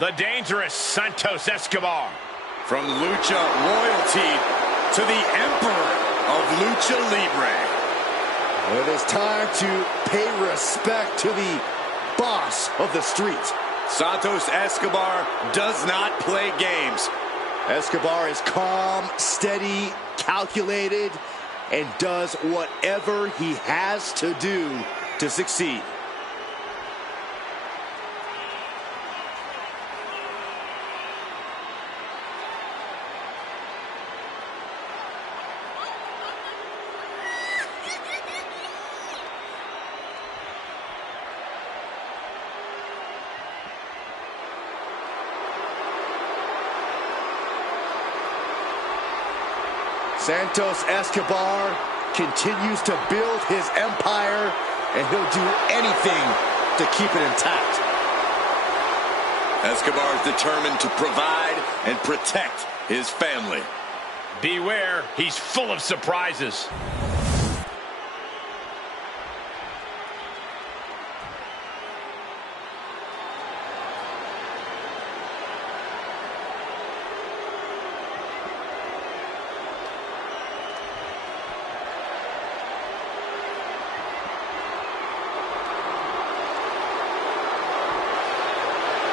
the dangerous Santos Escobar. From Lucha Royalty to the Emperor of Lucha Libre. It is time to pay respect to the boss of the street. Santos Escobar does not play games. Escobar is calm, steady, calculated, and does whatever he has to do to succeed. Santos Escobar continues to build his empire, and he'll do anything to keep it intact. Escobar is determined to provide and protect his family. Beware, he's full of surprises.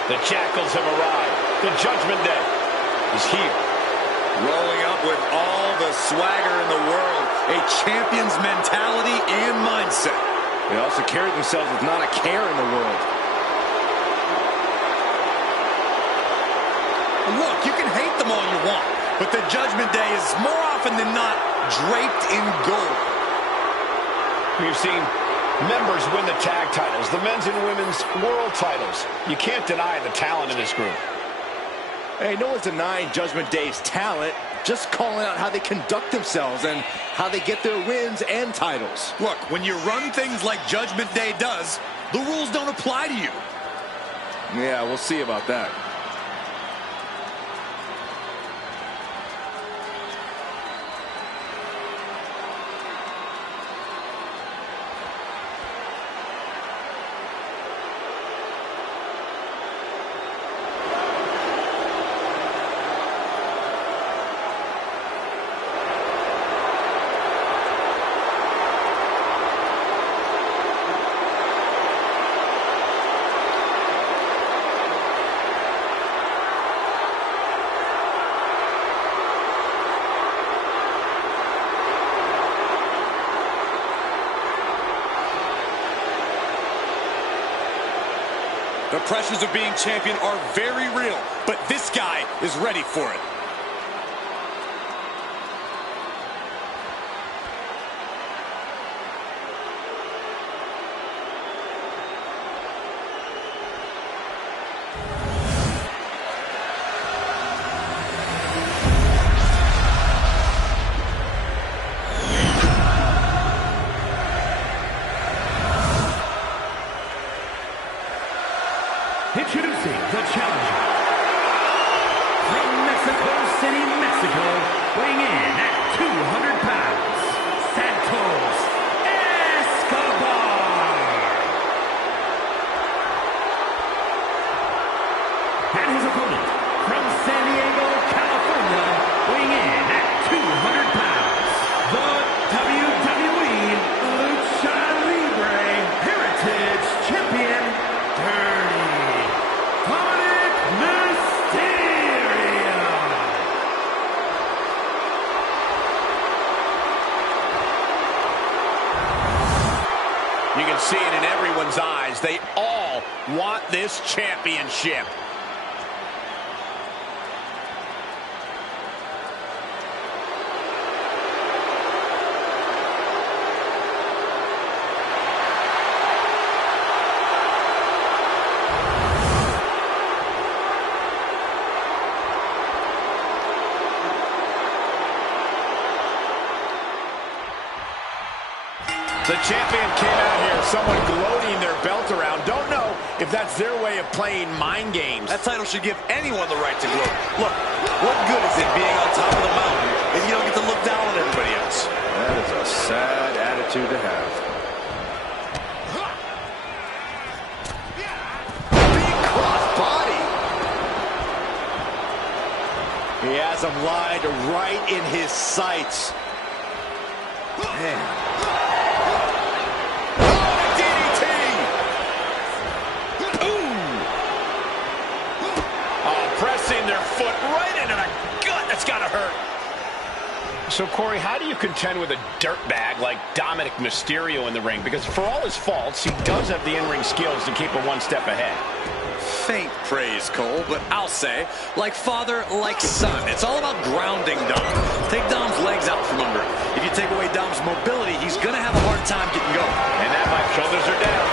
The Jackals have arrived. The Judgment Day is here. Rolling up with all the swagger in the world. A champion's mentality and mindset. They also carry themselves with not a care in the world. Look, you can hate them all you want, but the Judgment Day is more often than not draped in gold. We've seen members win the tag titles, the men's and women's world titles. You can't deny the talent in this group. Hey, no one's denying Judgment Day's talent, just calling out how they conduct themselves and how they get their wins and titles. Look, when you run things like Judgment Day does, the rules don't apply to you. Yeah, we'll see about that. The pressures of being champion are very real, but this guy is ready for it. Introducing the challenger from Mexico City, Mexico, weighing in at 200 pounds, Santos Escobar. And his opponent from San Diego, California, weighing in at 200 pounds, the WWE Lucha Libre Heritage Champion, You can see it in everyone's eyes. They all want this championship. The champion came out here, someone gloating their belt around. Don't know if that's their way of playing mind games. That title should give anyone the right to gloat. Look, what good is it being on top of the mountain if you don't get to look down on everybody else? That is a sad attitude to have. Big cross body. He has him lined right in his sights. Man. Oh, DDT! Boom! Oh, pressing their foot right into the gut. That's got to hurt. So, Corey, how do you contend with a dirtbag like Dominic Mysterio in the ring? Because for all his faults, he does have the in-ring skills to keep him one step ahead. Faint praise, Cole, but I'll say, like father, like son. It's all about grounding Dom. Take Dom's legs out from under him. If you take away Dom's mobility, he's going to have a hard time getting going. And that might, shoulders are down.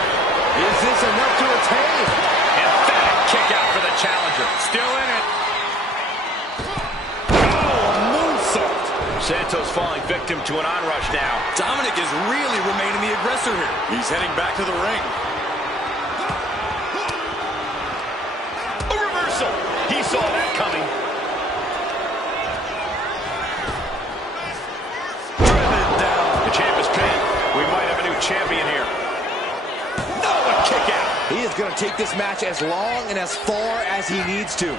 Is this enough to retain? Emphatic kick out for the challenger. Still in it. Santos falling victim to an onrush now. Dominic is really remaining the aggressor here. He's heading back to the ring. A reversal. He saw that coming. Driven down. The champ is pinned. We might have a new champion here. No, a kick out. He is going to take this match as long and as far as he needs to.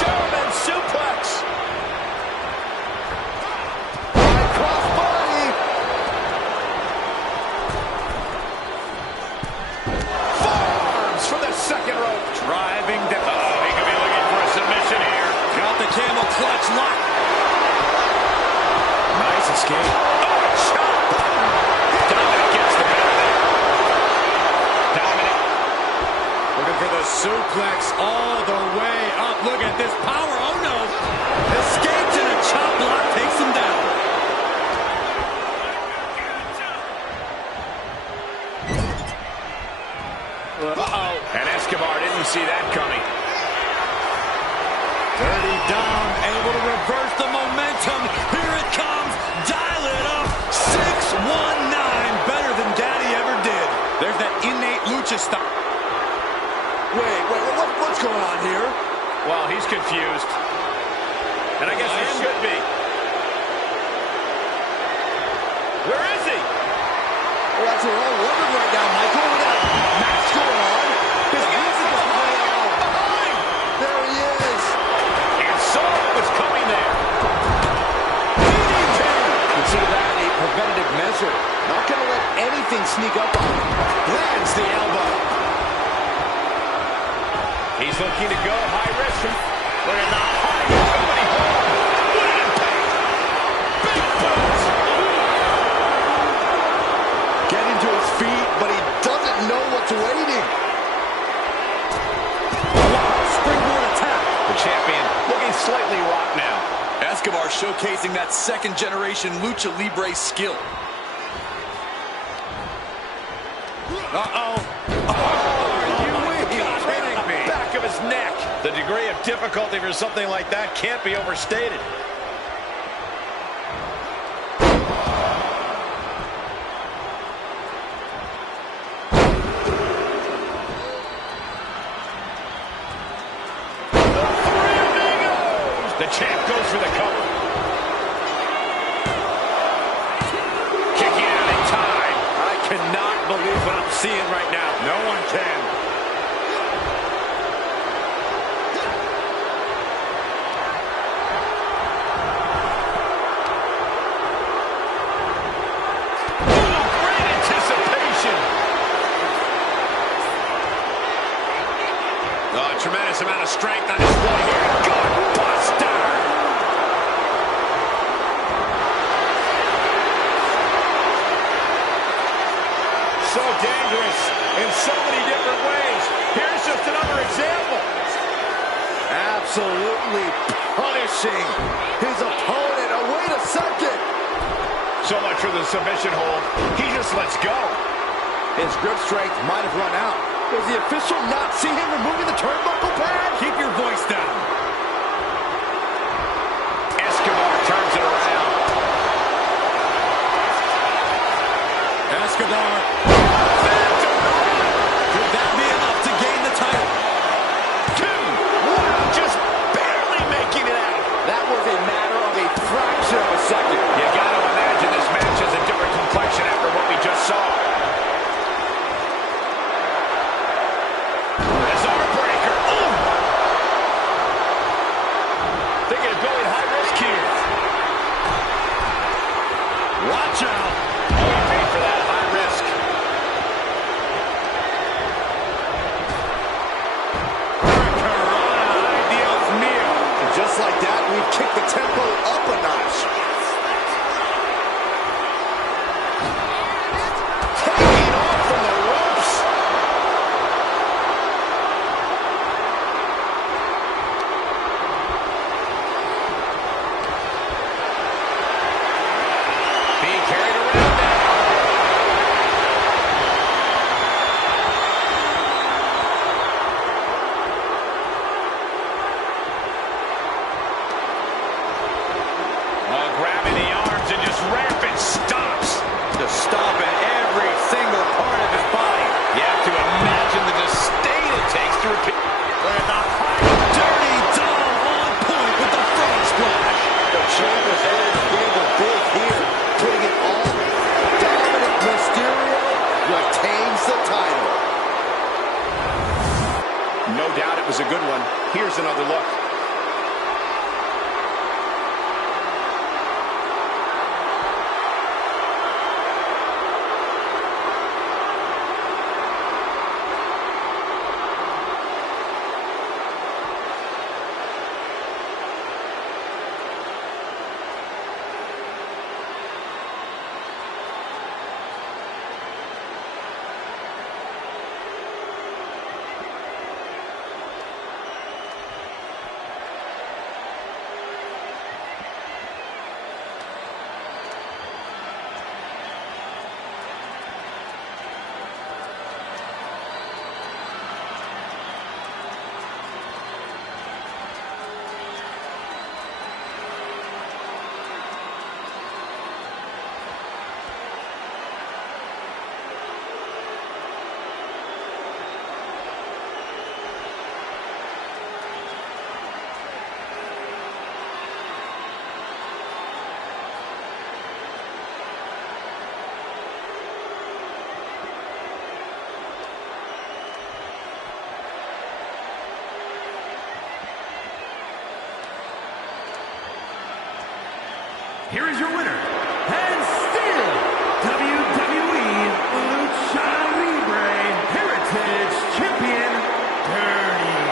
German suplex. Second rope. Driving down. Oh, he could be looking for a submission here. Got the camel clutch lock. Nice escape. Oh, chop. Dominic gets the benefit. Dominic. Looking for the suplex all the way up. Look at this power. Oh, no. Escapes and a chop block takes him down. Uh-oh. And Escobar didn't see that coming. Dirty Dom able to reverse the momentum. Here it comes. Dial it up. 619. Better than Daddy ever did. There's that innate lucha style. What's going on here? Well, he's confused. And I guess he should be. Where is he? Well, that's what we're all wondering right now, Michael. We got a match going on. His music is playing out. Behind. There he is. And saw what was coming there. DDT. Consider that a preventative measure. Not going to let anything sneak up on him. Lands the elbow. He's looking to go high risk. Look at that high. Somebody hold. What an impact. Big bones. Getting to his feet, but he doesn't know what's waiting. Wow, springboard attack. The champion looking slightly rocked now. Escobar showcasing that second-generation lucha libre skill. Uh-oh. Are you kidding me? Back of his neck. The degree of difficulty for something like that can't be overstated. The champ goes for the cover. Kicking out in time. I cannot believe what I'm seeing right now. No one can. Ooh, great anticipation. Oh, a tremendous amount of strength on display here. Gut buster. So dangerous in so many different ways. Here's just another example. Absolutely punishing his opponent. Oh, wait a second. So much for the submission hold. He just lets go. His grip strength might have run out. Does the official not see him removing the turnbuckle pad? Keep your voice down. Escobar turns it around. Escobar. Could that be enough to gain the title? 2. Wow, just barely making it out. That was a matter of a fraction of a second. You got to imagine this match has a different complexion after what we just saw. That was a good one. Here's another look. Here is your winner, and still WWE Lucha Libre Heritage Champion, Dirty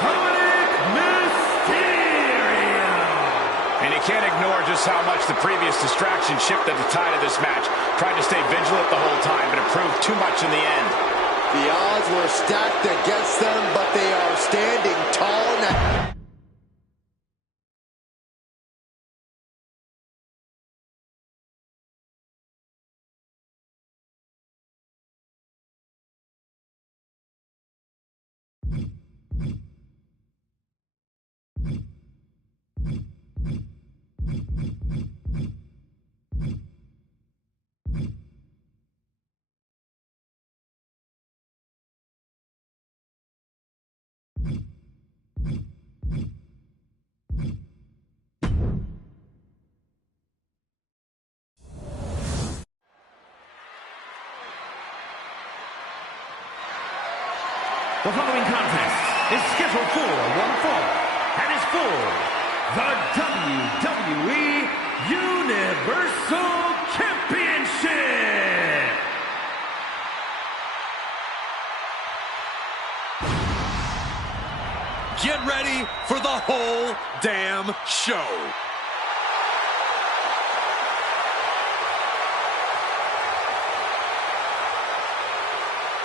Dominic Mysterio. And you can't ignore just how much the previous distraction shifted the tide of this match. Tried to stay vigilant the whole time, but it proved too much in the end. The odds were stacked against them, but they are standing tall now. The following contest is scheduled for one fall and is for the WWE Universal Championship. Get ready for the whole damn show.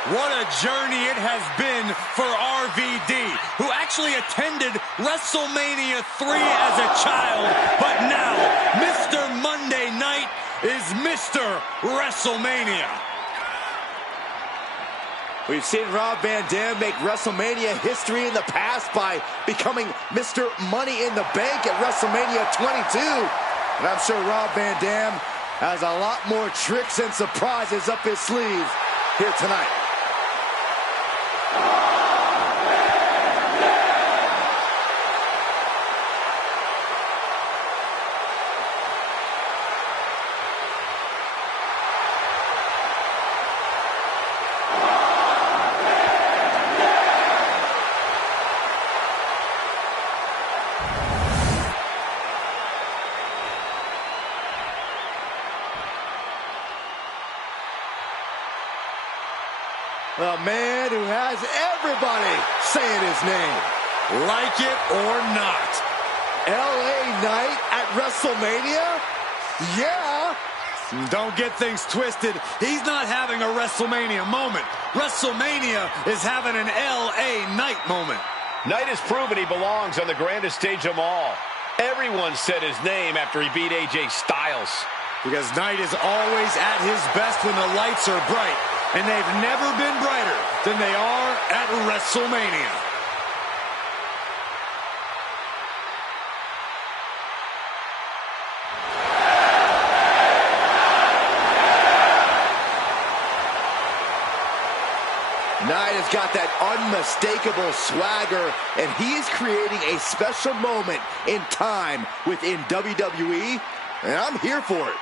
What a journey it has been for RVD, who actually attended WrestleMania 3 as a child, but now Mr. Monday Night is Mr. WrestleMania. We've seen Rob Van Dam make WrestleMania history in the past by becoming Mr. Money in the Bank at WrestleMania 22. And I'm sure Rob Van Dam has a lot more tricks and surprises up his sleeve here tonight. The man who has everybody saying his name. Like it or not. LA Knight at WrestleMania? Yeah. Don't get things twisted. He's not having a WrestleMania moment. WrestleMania is having an LA Knight moment. Knight has proven he belongs on the grandest stage of them all. Everyone said his name after he beat AJ Styles. Because Knight is always at his best when the lights are bright. And they've never been brighter than they are at WrestleMania. Knight has got that unmistakable swagger, and he is creating a special moment in time within WWE, and I'm here for it.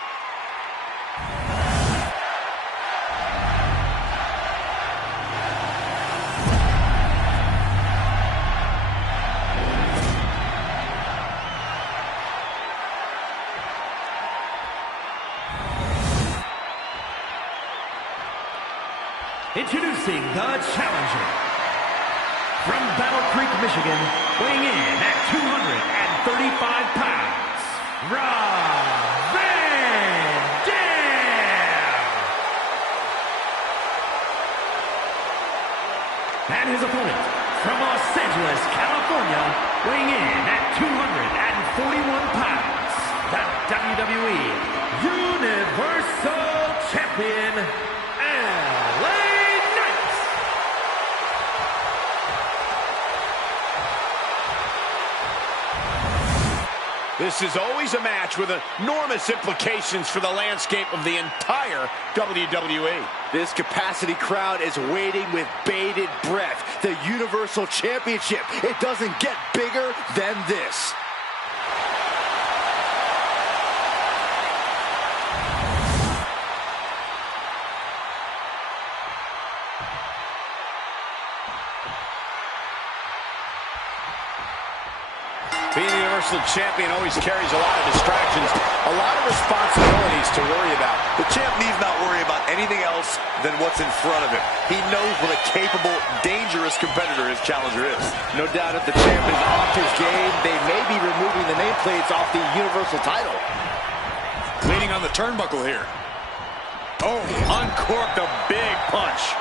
Introducing the challenger. From Battle Creek, Michigan, weighing in at 235 pounds, Rob Van Dam! And his opponent, from Los Angeles, California, weighing in at 241 pounds, the WWE Universal Champion, LA Knight. This is always a match with enormous implications for the landscape of the entire WWE. This capacity crowd is waiting with bated breath. The Universal Championship. It doesn't get bigger than this. Being the Universal Champion always carries a lot of distractions, a lot of responsibilities to worry about. The champ needs not worry about anything else than what's in front of him. He knows what a capable, dangerous competitor his challenger is. No doubt if the champ is off his game, they may be removing the nameplates off the Universal title. Leaning on the turnbuckle here. Oh, uncorked a big punch.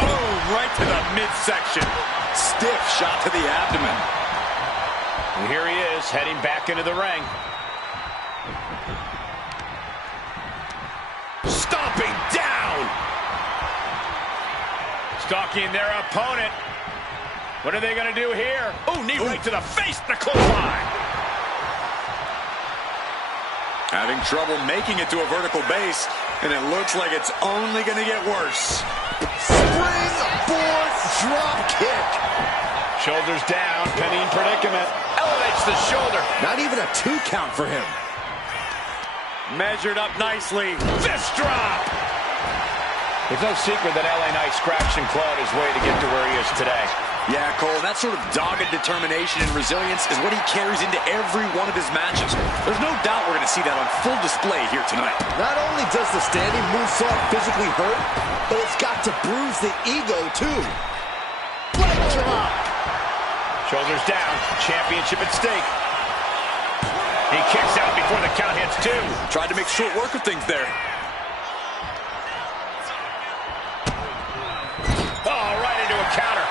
Oh, right to the midsection. Stiff shot to the abdomen. And here he is, heading back into the ring. Stomping down! Stalking their opponent. What are they going to do here? Oh, knee right to the face, the clothesline. Having trouble making it to a vertical base, and it looks like it's only going to get worse. Springboard drop kick. Shoulders down, pinning predicament. Elevates the shoulder. Not even a 2 count for him. Measured up nicely. Fist drop. It's no secret that LA Knight scratched and clawed his way to get to where he is today. Yeah, Cole, that sort of dogged determination and resilience is what he carries into every one of his matches. There's no doubt we're going to see that on full display here tonight. Not only does the standing moonsault physically hurt, but it's got to bruise the ego, too. Leg drop. Shoulders down, championship at stake. He kicks out before the count hits 2. Tried to make short work of things there. Oh, right into a counter.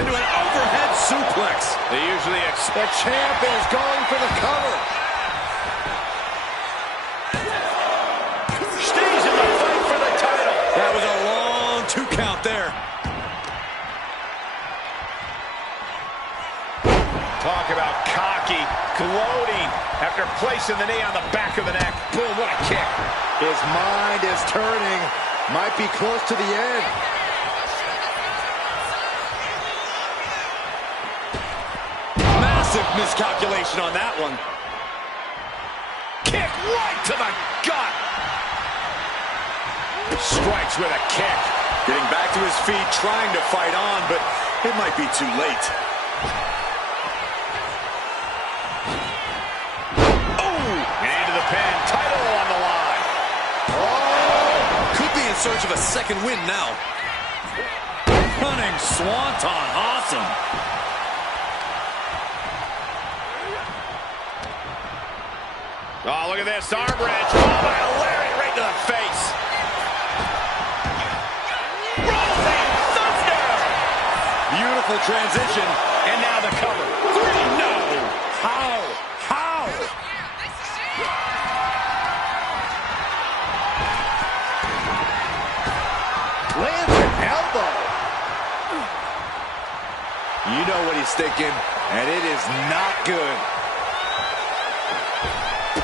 Into an overhead suplex. They usually The champ is going for the cover. stays in the fight for the title. That was a long 2 count there. Talk about cocky, gloating after placing the knee on the back of the neck. Boom, what a kick. His mind is turning. Might be close to the end. Massive miscalculation on that one. Kick right to the gut. Strikes with a kick. Getting back to his feet, trying to fight on, but it might be too late. Into the pin, title on the line. Oh! Could be in search of a second win now. Running swanton, awesome. Oh, look at this, arm wrench. Oh, by a lariat right to the face. Rolling thunder. Beautiful transition. And now the cover. 3, no. How? Lands an elbow. You know what he's thinking, and it is not good.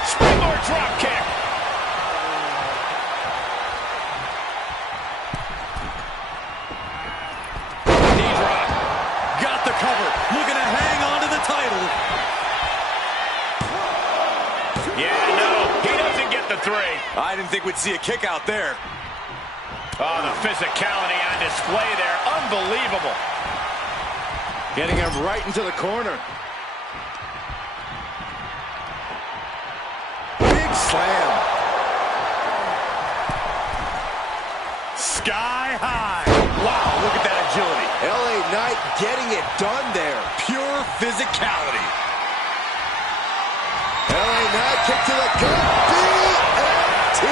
Springboard drop kick. Knee drop. Got the cover. Looking to hang on to the title. Yeah, no, he doesn't get the 3. I didn't think we'd see a kick out there. Oh, the physicality on display there. Unbelievable. Getting him right into the corner. Big slam. sky high. Wow, look at that agility. LA Knight getting it done there. Pure physicality. LA Knight kick to the gut. BFT.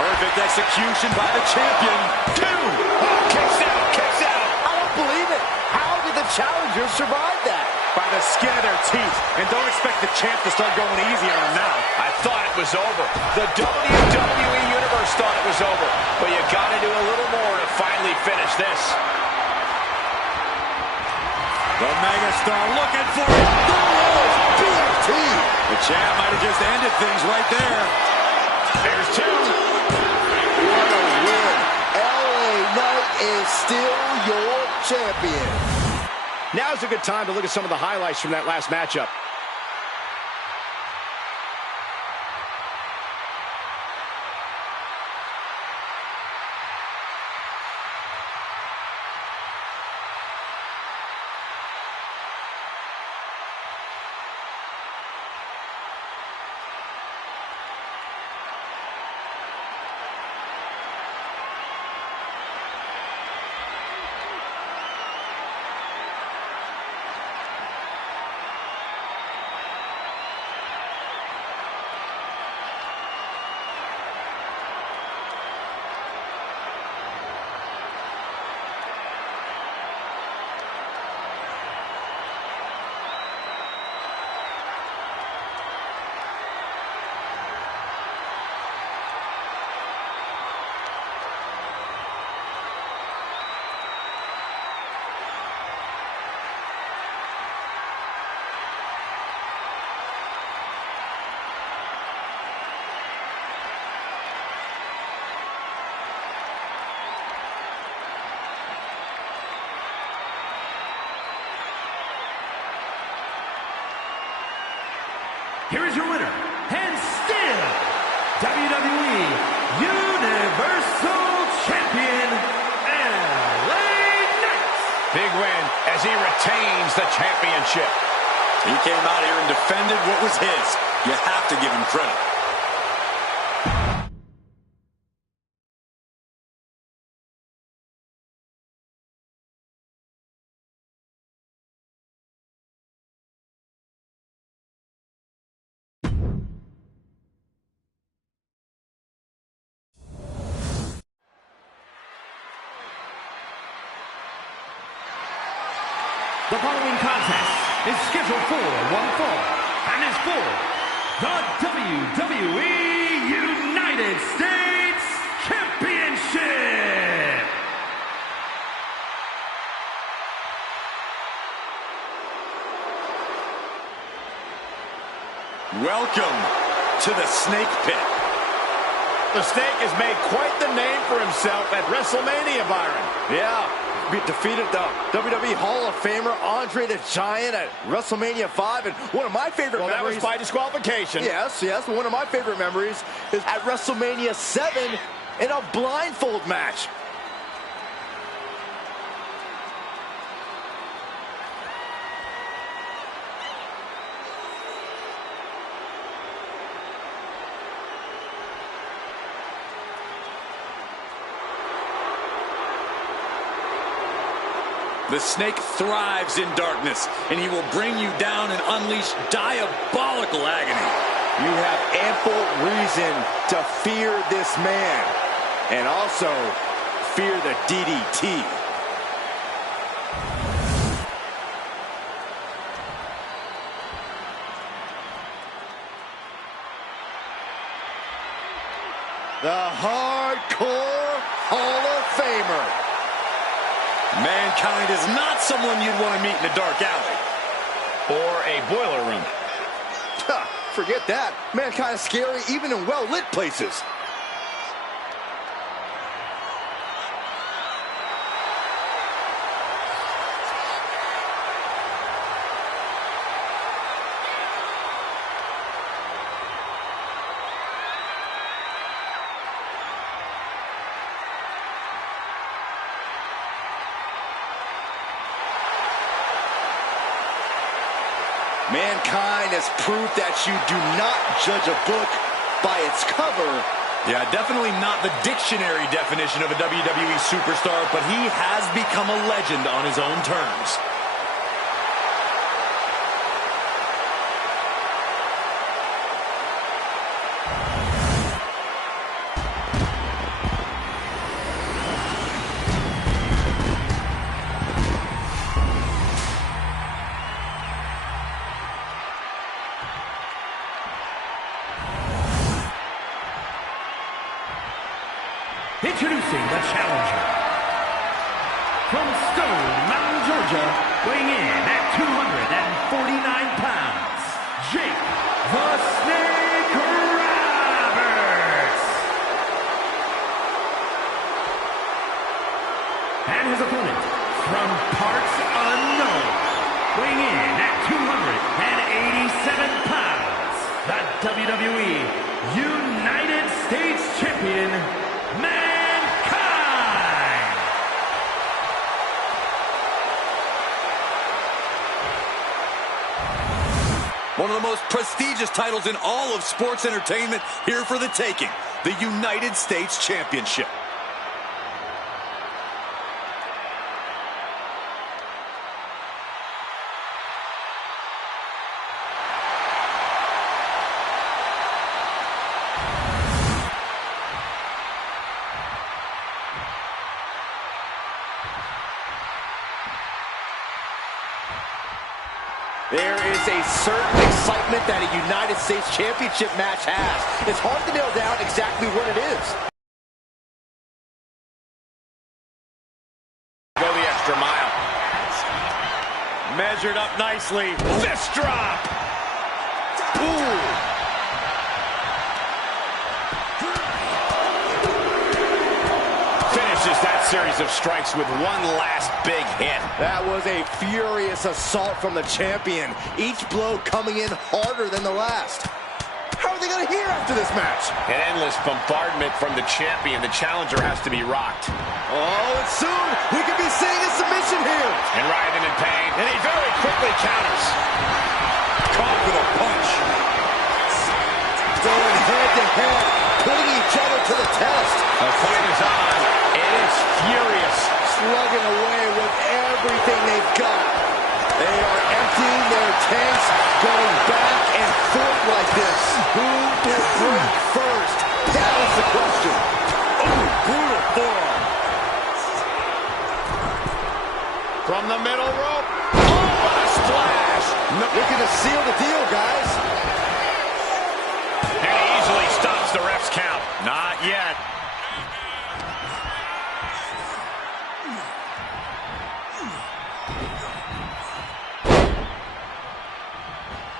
Perfect execution by the champion. 2. Oh, kicks out, kicks out. I don't believe it. How did the challenger survive that? By the skin of their teeth. And don't expect the champ to start going easy on him now. I thought it was over. The WWE Universe thought it was over. But you got to do a little more to finally finish this. The megastar looking for it. BFT. The champ might have just ended things right there. There's 2. What a win. LA Knight is still your champion. Now's a good time to look at some of the highlights from that last matchup. Here is your winner, and still WWE Universal Champion, LA Knight. Big win as he retains the championship. He came out here and defended what was his. You have to give him credit. The following contest is scheduled for one fall and is for the WWE United States Championship. Welcome to the Snake Pit. The Snake has made quite the name for himself at WrestleMania, Byron. Yeah, defeated the WWE Hall of Famer Andre the Giant at WrestleMania 5. And one of my favorite memories... That was by disqualification. Yes, yes. One of my favorite memories is at WrestleMania 7 in a blindfold match. The Snake thrives in darkness, and he will bring you down and unleash diabolical agony. You have ample reason to fear this man, and also fear the DDT. The Hardcore Hall of Famer. Mankind is not someone you'd want to meet in a dark alley. Or a boiler room. Forget that. Mankind is scary even in well-lit places. Mankind has proved that you do not judge a book by its cover, Yeah, definitely not the dictionary definition of a WWE superstar, but he has become a legend on his own terms. Introducing the challenger. From Stone Mountain, Georgia, weighing in at 249 pounds, Jake the Snake Roberts. And his opponent, from parts unknown, weighing in at 287 pounds, the WWE United States Champion, one of the most prestigious titles in all of sports entertainment, here for the taking, the United States Championship. There is a certain excitement that a United States Championship match has. It's hard to nail down exactly what it is. Go the extra mile. Measured up nicely. Fist drop. Ooh. Finishes that series of strikes with one last big hit. That was a furious assault from the champion. Each blow coming in harder than the last. How are they going to hear after this match? An endless bombardment from the champion. The challenger has to be rocked. Oh, and soon we could be seeing a submission here. And writhing in pain. And he very quickly counters. Caught with a punch. Going head to head, putting each other to the test. The fight is on. It is furious. Slugging away with everything they've got. They are emptying their tanks, going back and forth like this. Who will break first? That is the question. Oh, brutal forearm. From the middle rope. Oh, what a splash. Looking to seal the deal, guys. And he easily stops the ref's count. Not yet.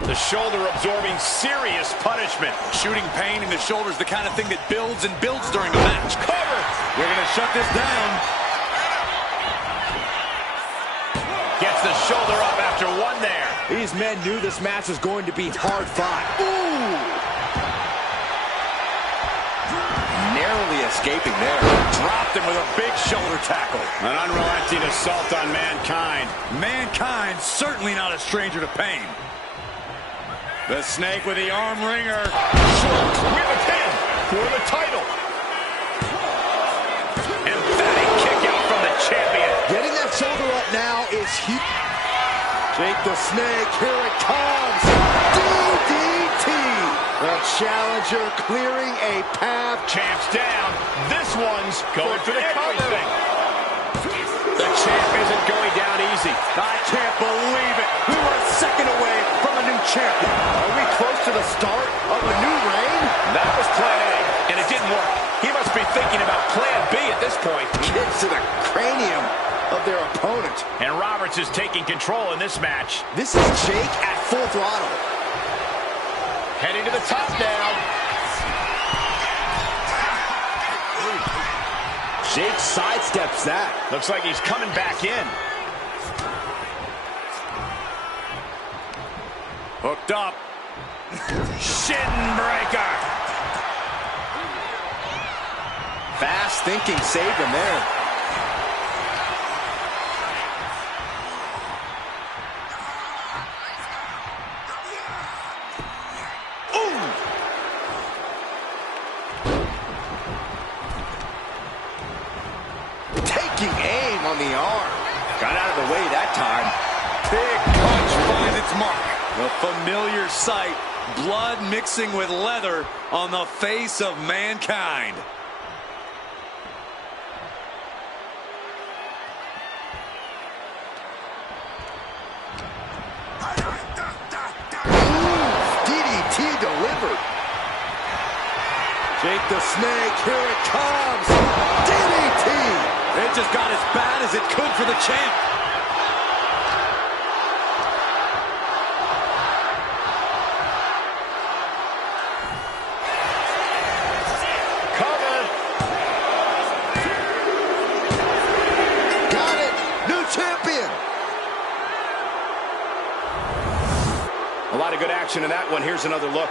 The shoulder absorbing serious punishment. Shooting pain in the shoulder is the kind of thing that builds and builds during a match. Cover. We're going to shut this down. Gets the shoulder up after one there. These men knew this match was going to be hard fought. Ooh! Narrowly escaping there. Dropped him with a big shoulder tackle. An unrelenting assault on Mankind. Mankind certainly not a stranger to pain. The Snake with the arm wringer. With a pin for the title. Emphatic kick out from the champion. Getting that shoulder up now is huge. Jake the Snake, here it comes. DDT. The challenger clearing a path. Champ's down. This one's going for the cover. The champ isn't going down easy. I can't believe it. We were a second away from a new champion. Are we close to the start of a new reign? That was plan A, and it didn't work. He must be thinking about plan B at this point. Kicks to the cranium of their opponent. And Roberts is taking control in this match. This is Jake at full throttle. Heading to the top now. Jake sidesteps that. Looks like he's coming back in. Hooked up. Shin breaker. Fast thinking saved him there. striking aim on the arm. Got out of the way that time. Big punch finds its mark. A familiar sight, blood mixing with leather on the face of mankind. DDT delivered. Jake the Snake, here it comes. DDT. It just got as bad as it could for the champ. Cover. Got it. New champion. A lot of good action in that one. Here's another look.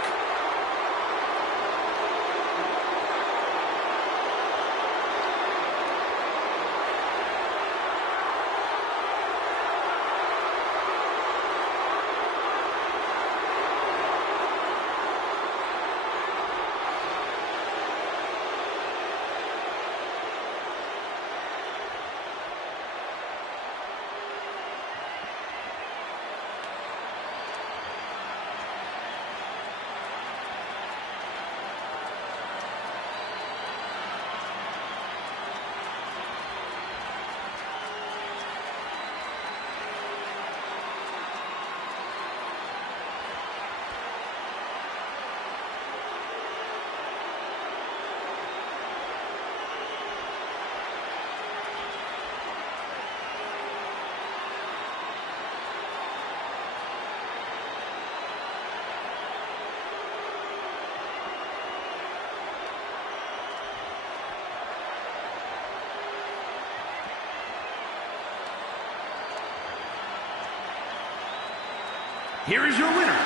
Here is your winner,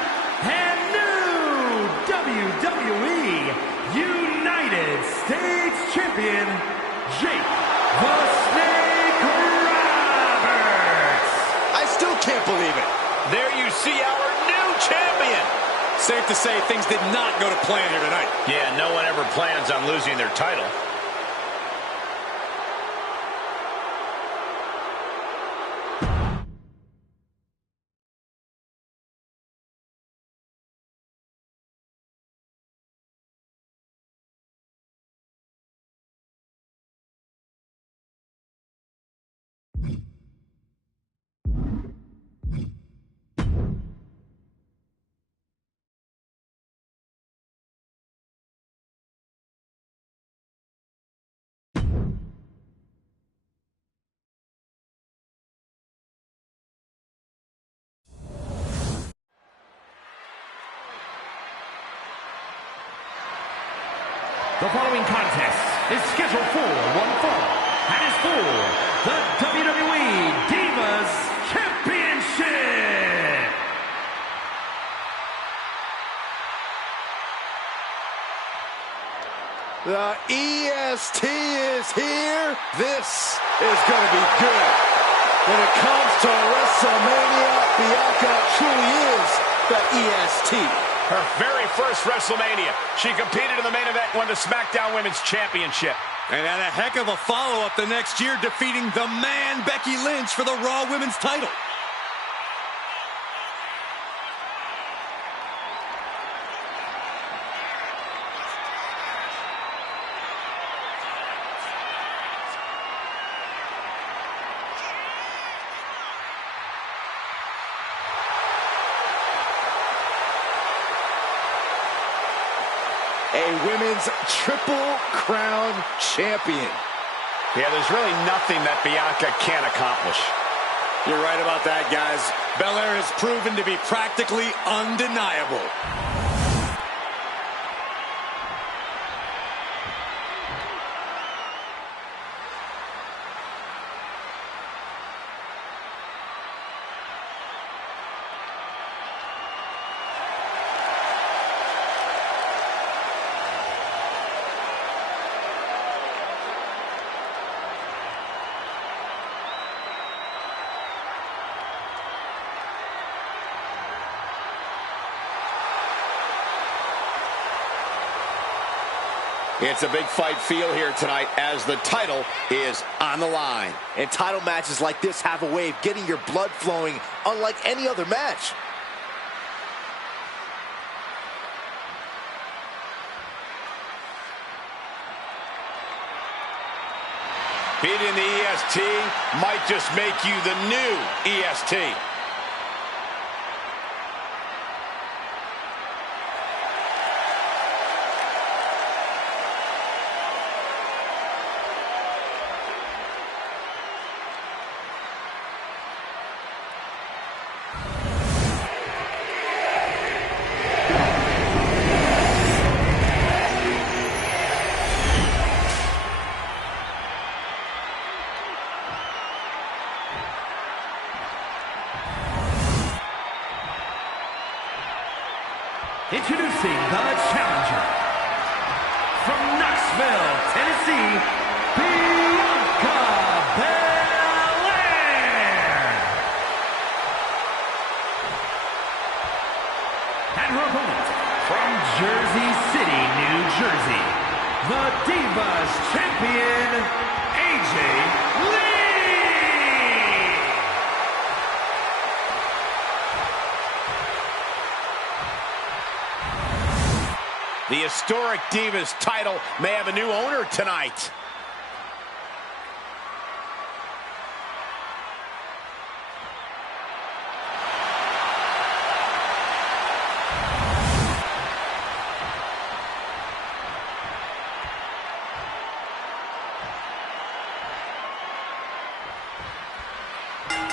and new WWE United States Champion, Jake the Snake Roberts. I still can't believe it. There you see our new champion. Safe to say things did not go to plan here tonight. Yeah, no one ever plans on losing their title. The following contest is scheduled for one fall and is for the WWE Divas Championship. The EST is here. This is going to be good. When it comes to WrestleMania, Bianca truly is the EST. Her very first WrestleMania. She competed in the main event and won the SmackDown Women's Championship. And had a heck of a follow-up the next year, defeating the man Becky Lynch for the Raw Women's title. A women's Triple Crown champion. Yeah, there's really nothing that Bianca can't accomplish. You're right about that, guys. Belair has proven to be practically undeniable. It's a big fight feel here tonight as the title is on the line. And title matches like this have a way of getting your blood flowing unlike any other match. Beating the EST might just make you the new EST. Introducing the challenger from Knoxville, Tennessee, Bianca Belair. And her opponent from Jersey City, New Jersey, the Divas Champion, AJ Lee. The historic Divas title may have a new owner tonight.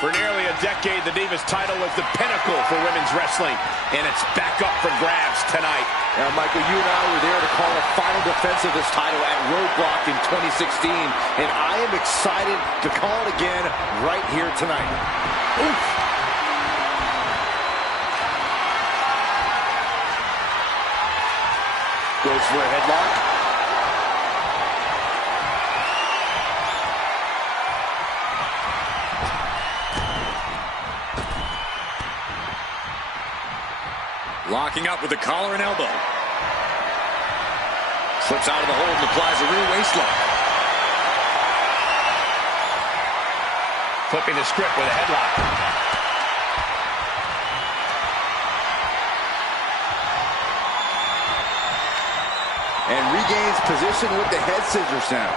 For nearly a decade, the Divas title was the pinnacle for women's wrestling, and it's back up for grabs tonight. Now, Michael, you and I were there to call a final defense of this title at Roadblock in 2016, and I am excited to call it again right here tonight. Oof. Goes for a headlock. Locking up with the collar and elbow. Slips out of the hold and applies a rear waistlock. Flipping the script with a headlock. And regains position with the head scissors now.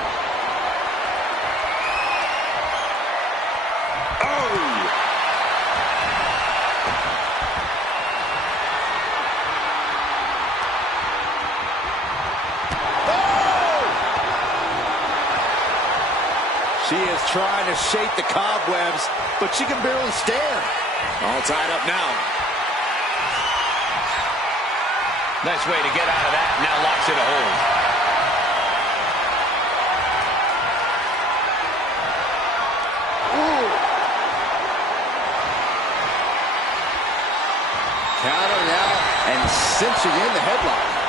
She is trying to shake the cobwebs, but she can barely stand. All tied up now. Nice way to get out of that. Now locks in a hold. Ooh. Countering out and cinching in the headlock.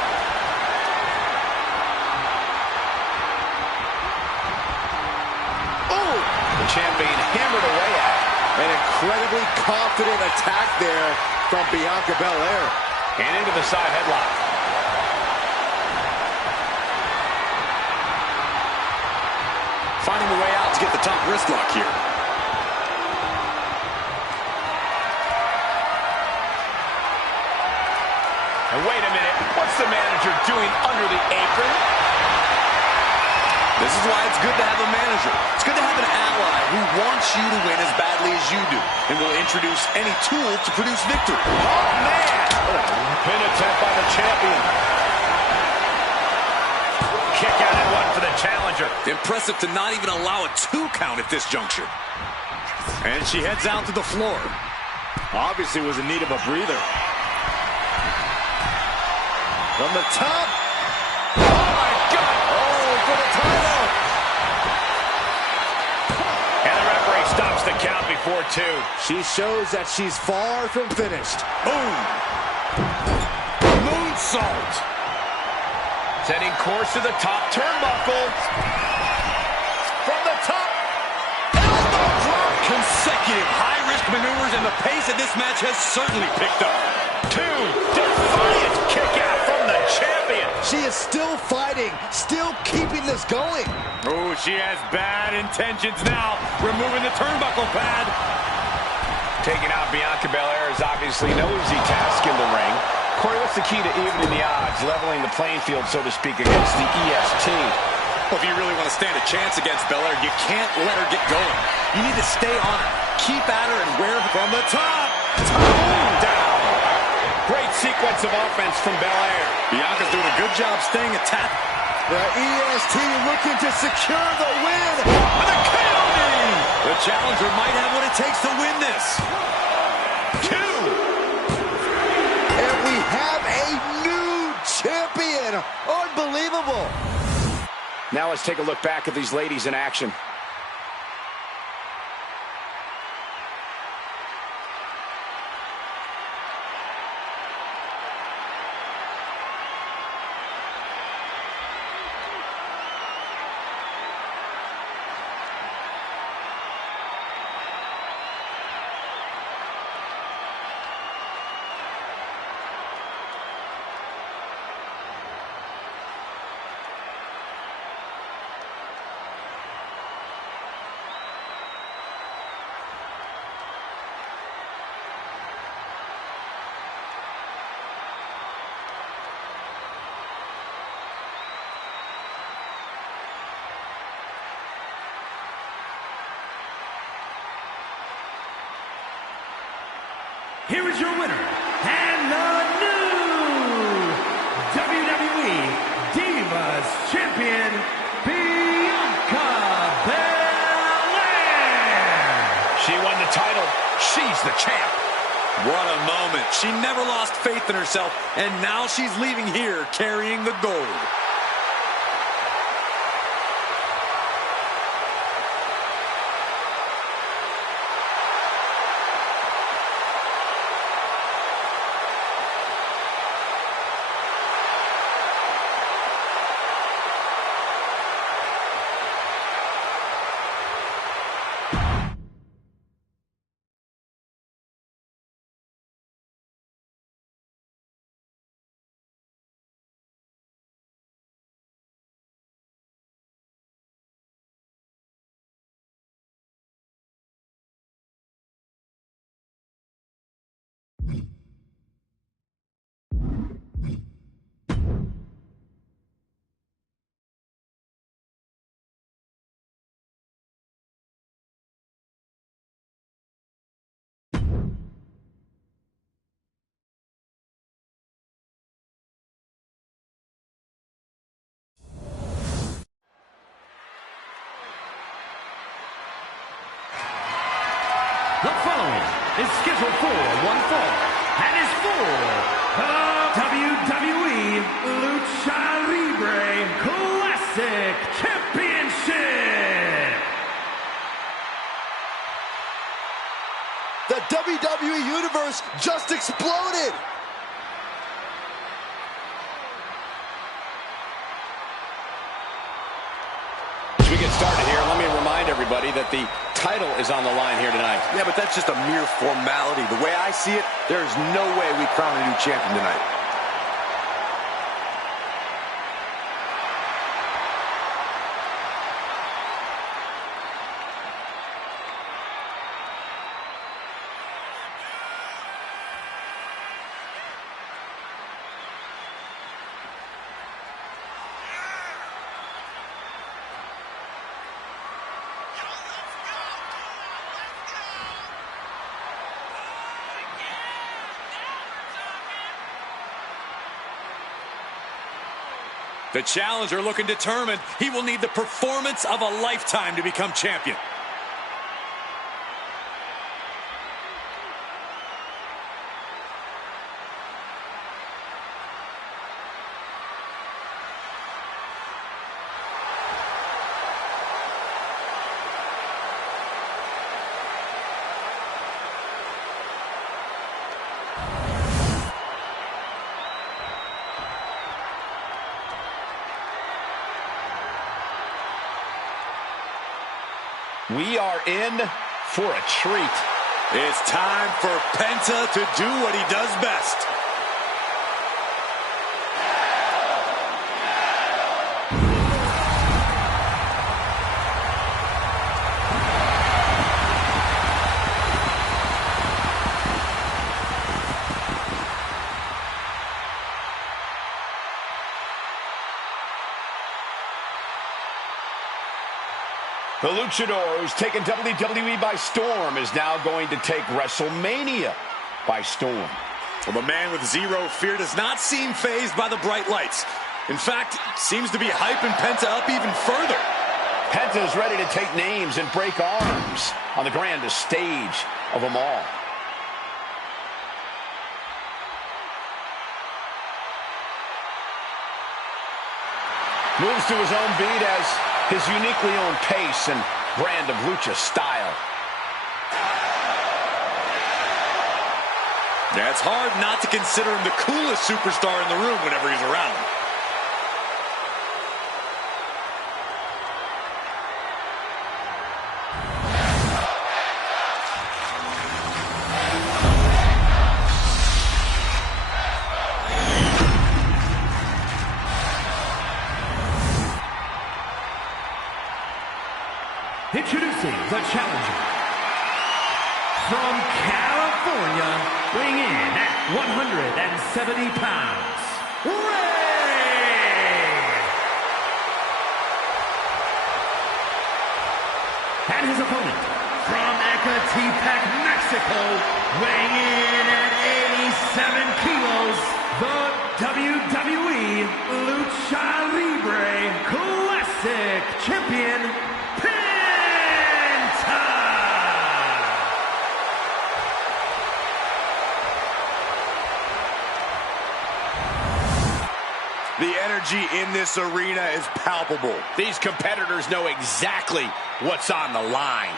Champion hammered away at. An incredibly confident attack there from Bianca Belair. And into the side headlock. Finding a way out to get the top wrist lock here. And wait a minute, what's the manager doing under the apron? This is why it's good to have a manager. It's good to have an ally who wants you to win as badly as you do and will introduce any tool to produce victory. Oh, man! Pin attempt by the champion. Kick out and one for the challenger. Impressive to not even allow a 2 count at this juncture. And she heads out to the floor. Obviously was in need of a breather. From the top. Oh, my God! Oh, for the title. And the referee stops the count before 2. She shows that she's far from finished. Boom! Moonsault! Setting course to the top turnbuckle. From the top. Elbow drop. Consecutive high-risk maneuvers, and the pace of this match has certainly picked up. 2. Defiant kick out from the champion. champion. She is still fighting, still keeping this going. Oh, she has bad intentions now. Removing the turnbuckle pad. Taking out Bianca Belair is obviously no easy task in the ring. Corey, what's the key to evening the odds, leveling the playing field, so to speak, against the EST? Well, if you really want to stand a chance against Belair, you can't let her get going. You need to stay on her, keep at her, and wear her from the top. Down. Great sequence of offense from Belair. Bianca's doing a good job staying attacked. The EST looking to secure the win. With a KO knee. The challenger might have what it takes to win this. 2. And we have a new champion. Unbelievable. Now let's take a look back at these ladies in action. Here is your winner, and the new WWE Divas Champion, Bianca Belair. She won the title. She's the champ. What a moment. She never lost faith in herself, and now she's leaving here carrying the gold. The following is scheduled for one fall and is for the WWE Lucha Libre Classic Championship. The WWE Universe just exploded. As we get started here, let me remind everybody that the title is on the line here tonight. Yeah, but that's just a mere formality. The way I see it, there's no way we crown a new champion tonight. The challenger looking determined. He will need the performance of a lifetime to become champion. We are in for a treat. It's time for Penta to do what he does best. The luchador who's taken WWE by storm is now going to take WrestleMania by storm. Well, the man with zero fear does not seem fazed by the bright lights. In fact, seems to be hyping Penta up even further. Penta is ready to take names and break arms on the grandest stage of them all. Moves to his own beat as his uniquely owned pace and brand of lucha style. Yeah, it's hard not to consider him the coolest superstar in the room whenever he's around. Introducing the challenger from California, weighing in at 170 pounds, Ray! And his opponent from Ecatepec, Mexico, weighing in at 87 kilos, the WWE Lucha Libre Classic Champion, The energy in this arena is palpable. These competitors know exactly what's on the line.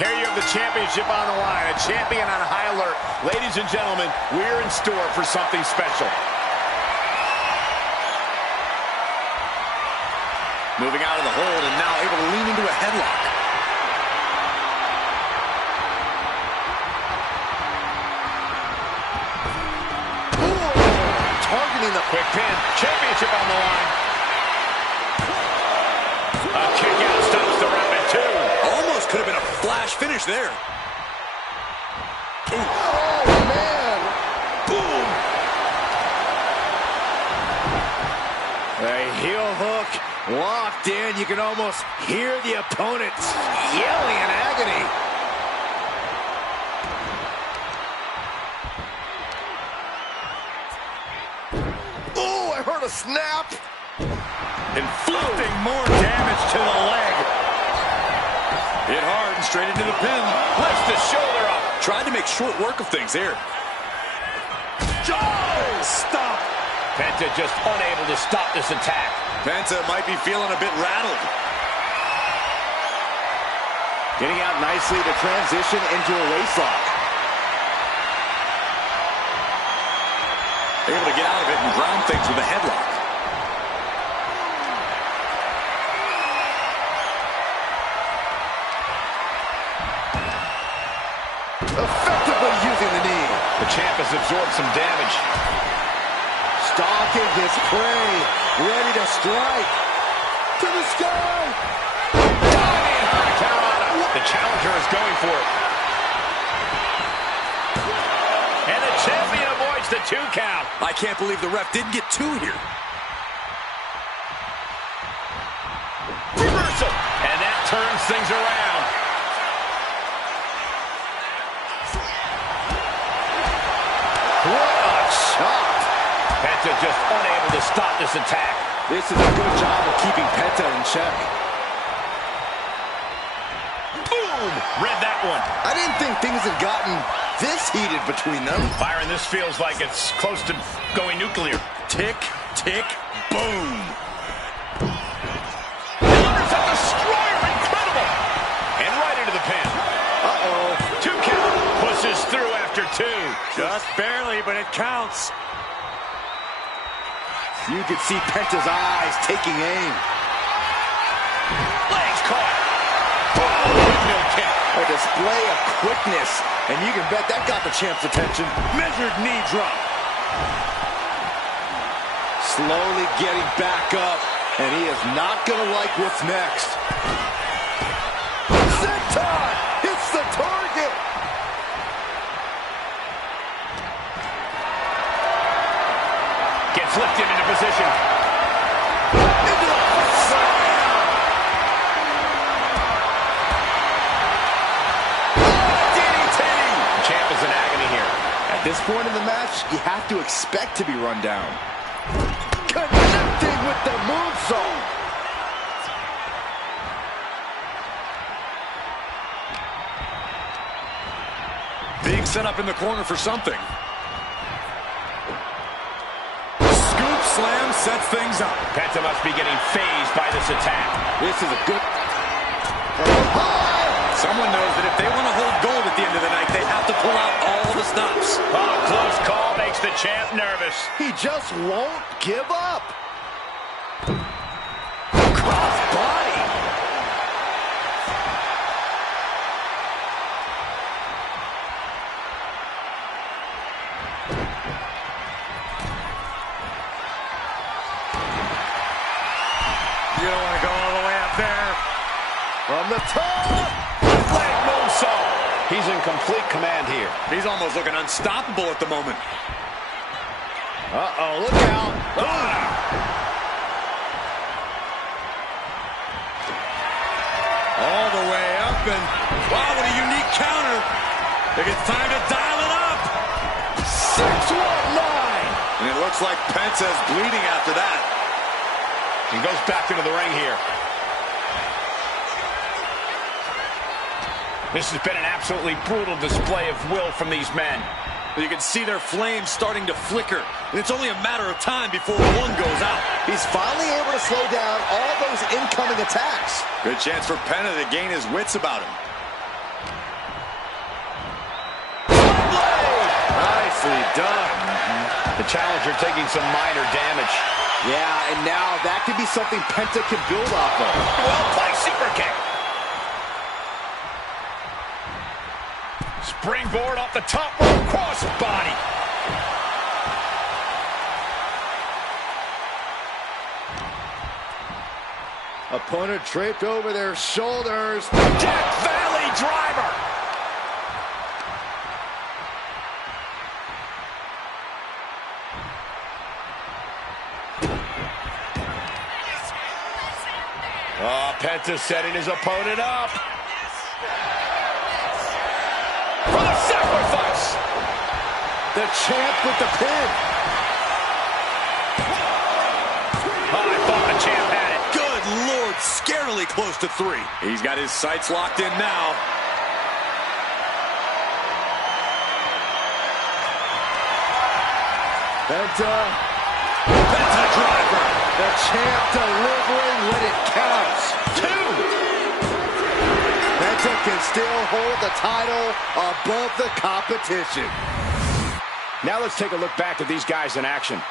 Here you have the championship on the line, a champion on high alert. Ladies and gentlemen, we're in store for something special. Moving out of the hold and now able to lean into a headlock. Ooh, targeting the quick pin, championship on the line. A kick out stops the ref at 2. Almost could have been a flash finish there. Oh, man. Boom. A heel hook locked in. You can almost hear the opponent yelling in agony. Oh, I heard a snap. Inflicting more damage to the leg. Hit hard and straight into the pin. Lifts the shoulder up. Tried to make short work of things here. Oh, stop. Penta just unable to stop this attack. Penta might be feeling a bit rattled. Getting out nicely to transition into a waistlock. Able to get out of it and ground things with a headlock. Effectively using the knee. The champ has absorbed some damage. Stalking his prey. Ready to strike. To the sky. The challenger is going for it. And the champion avoids the 2 count. I can't believe the ref didn't get 2 here. Reversal. And that turns things around. What a shot. Penta just unable to stop this attack. This is a good job of keeping Penta in check. Boom! Read that one. I didn't think things had gotten this heated between them. Byron, this feels like it's close to going nuclear. Tick, tick, boom. Delivers a destroyer, incredible! And right into the pin. Uh-oh. 2 count. Pushes through after 2. Just barely, but it counts. You could see Penta's eyes taking aim. Legs caught. Windmill kick. A display of quickness, and you can bet that got the champ's attention. Measured knee drop. Slowly getting back up, and he is not going to like what's next. Senton hits the target. Gets lifted into position. Into the slam. DDT. The champ is in agony here. At this point in the match, you have to expect to be run down. Connecting with the moonsault. Being set up in the corner for something. Scoop slam sets things up. Penta must be getting phased by this attack. This is a good... Someone knows that if they want to hold gold at the end of the night, they have to pull out all the stops. Oh, close call makes the champ nervous. He just won't give up. Cross body. You don't want to go all the way up there. From the top. Leg moonsault. He's in complete command here. He's almost looking unstoppable at the moment. Uh-oh, look out. All the way up, and wow, what a unique counter. I think it's time to dial it up. 619. And it looks like Penta's bleeding after that. He goes back into the ring here. This has been an absolutely brutal display of will from these men. You can see their flames starting to flicker, and it's only a matter of time before one goes out. He's finally able to slow down all those incoming attacks. Good chance for Penta to gain his wits about him. Nicely done. The challenger taking some minor damage. Yeah, and now that could be something Penta can build off of. Well played super kick. Springboard off the top rope, cross body. Opponent draped over their shoulders. Death Valley driver. Oh, Penta setting his opponent up. For the sacrifice. The champ with the pin. Oh, I thought the champ had it. Good Lord, scarily close to 3. He's got his sights locked in now. Penta driver. The champ delivering when it counts. 2. Penta can still hold the title above the competition. Now let's take a look back at these guys in action.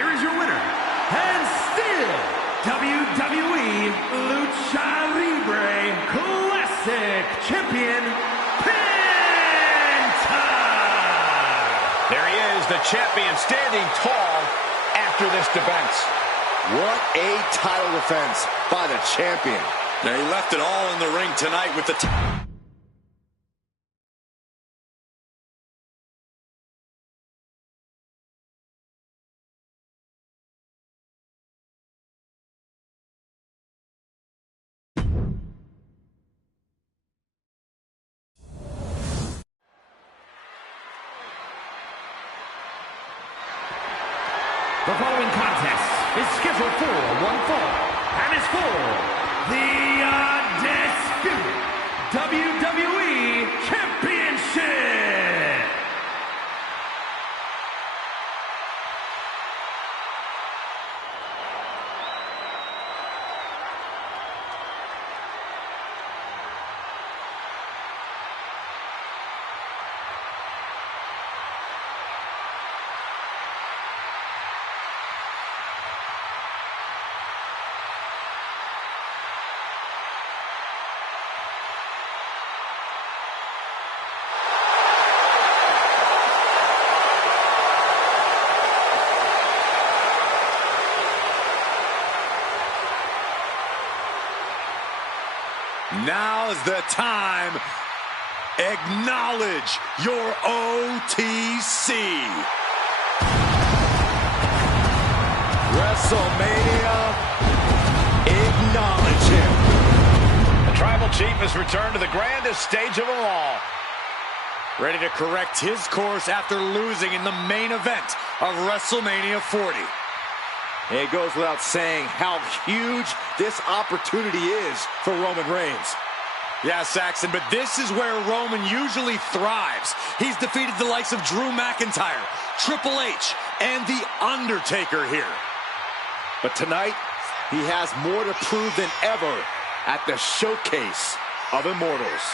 here is your winner, and still WWE Lucha Libre Classic Champion, Penta! There he is, the champion, standing tall after this defense. What a title defense by the champion. Now, he left it all in the ring tonight with the... The following contest is scheduled for one fall and is for the undisputed WWE Championship. Now's the time. Acknowledge your OTC. WrestleMania, acknowledge him. The Tribal Chief has returned to the grandest stage of them all. Ready to correct his course after losing in the main event of WrestleMania 40. It goes without saying how huge this opportunity is for Roman Reigns. Yeah, Saxon, but this is where Roman usually thrives. He's defeated the likes of Drew McIntyre, Triple H, and The Undertaker here. But tonight, he has more to prove than ever at the Showcase of Immortals.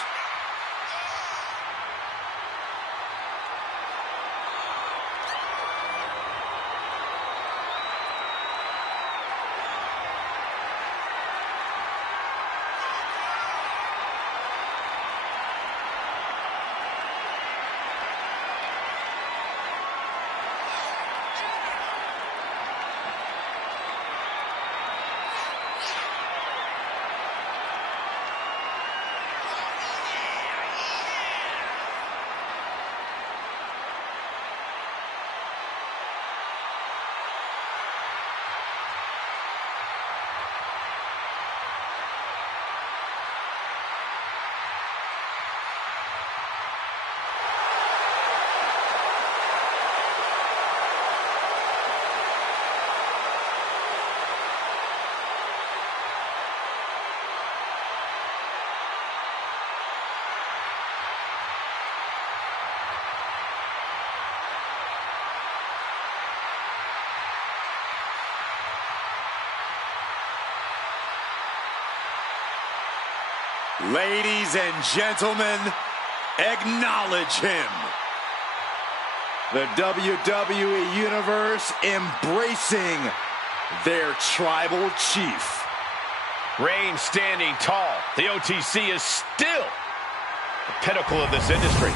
Ladies and gentlemen, acknowledge him. The WWE Universe embracing their Tribal Chief. Reigns standing tall. The OTC is still the pinnacle of this industry.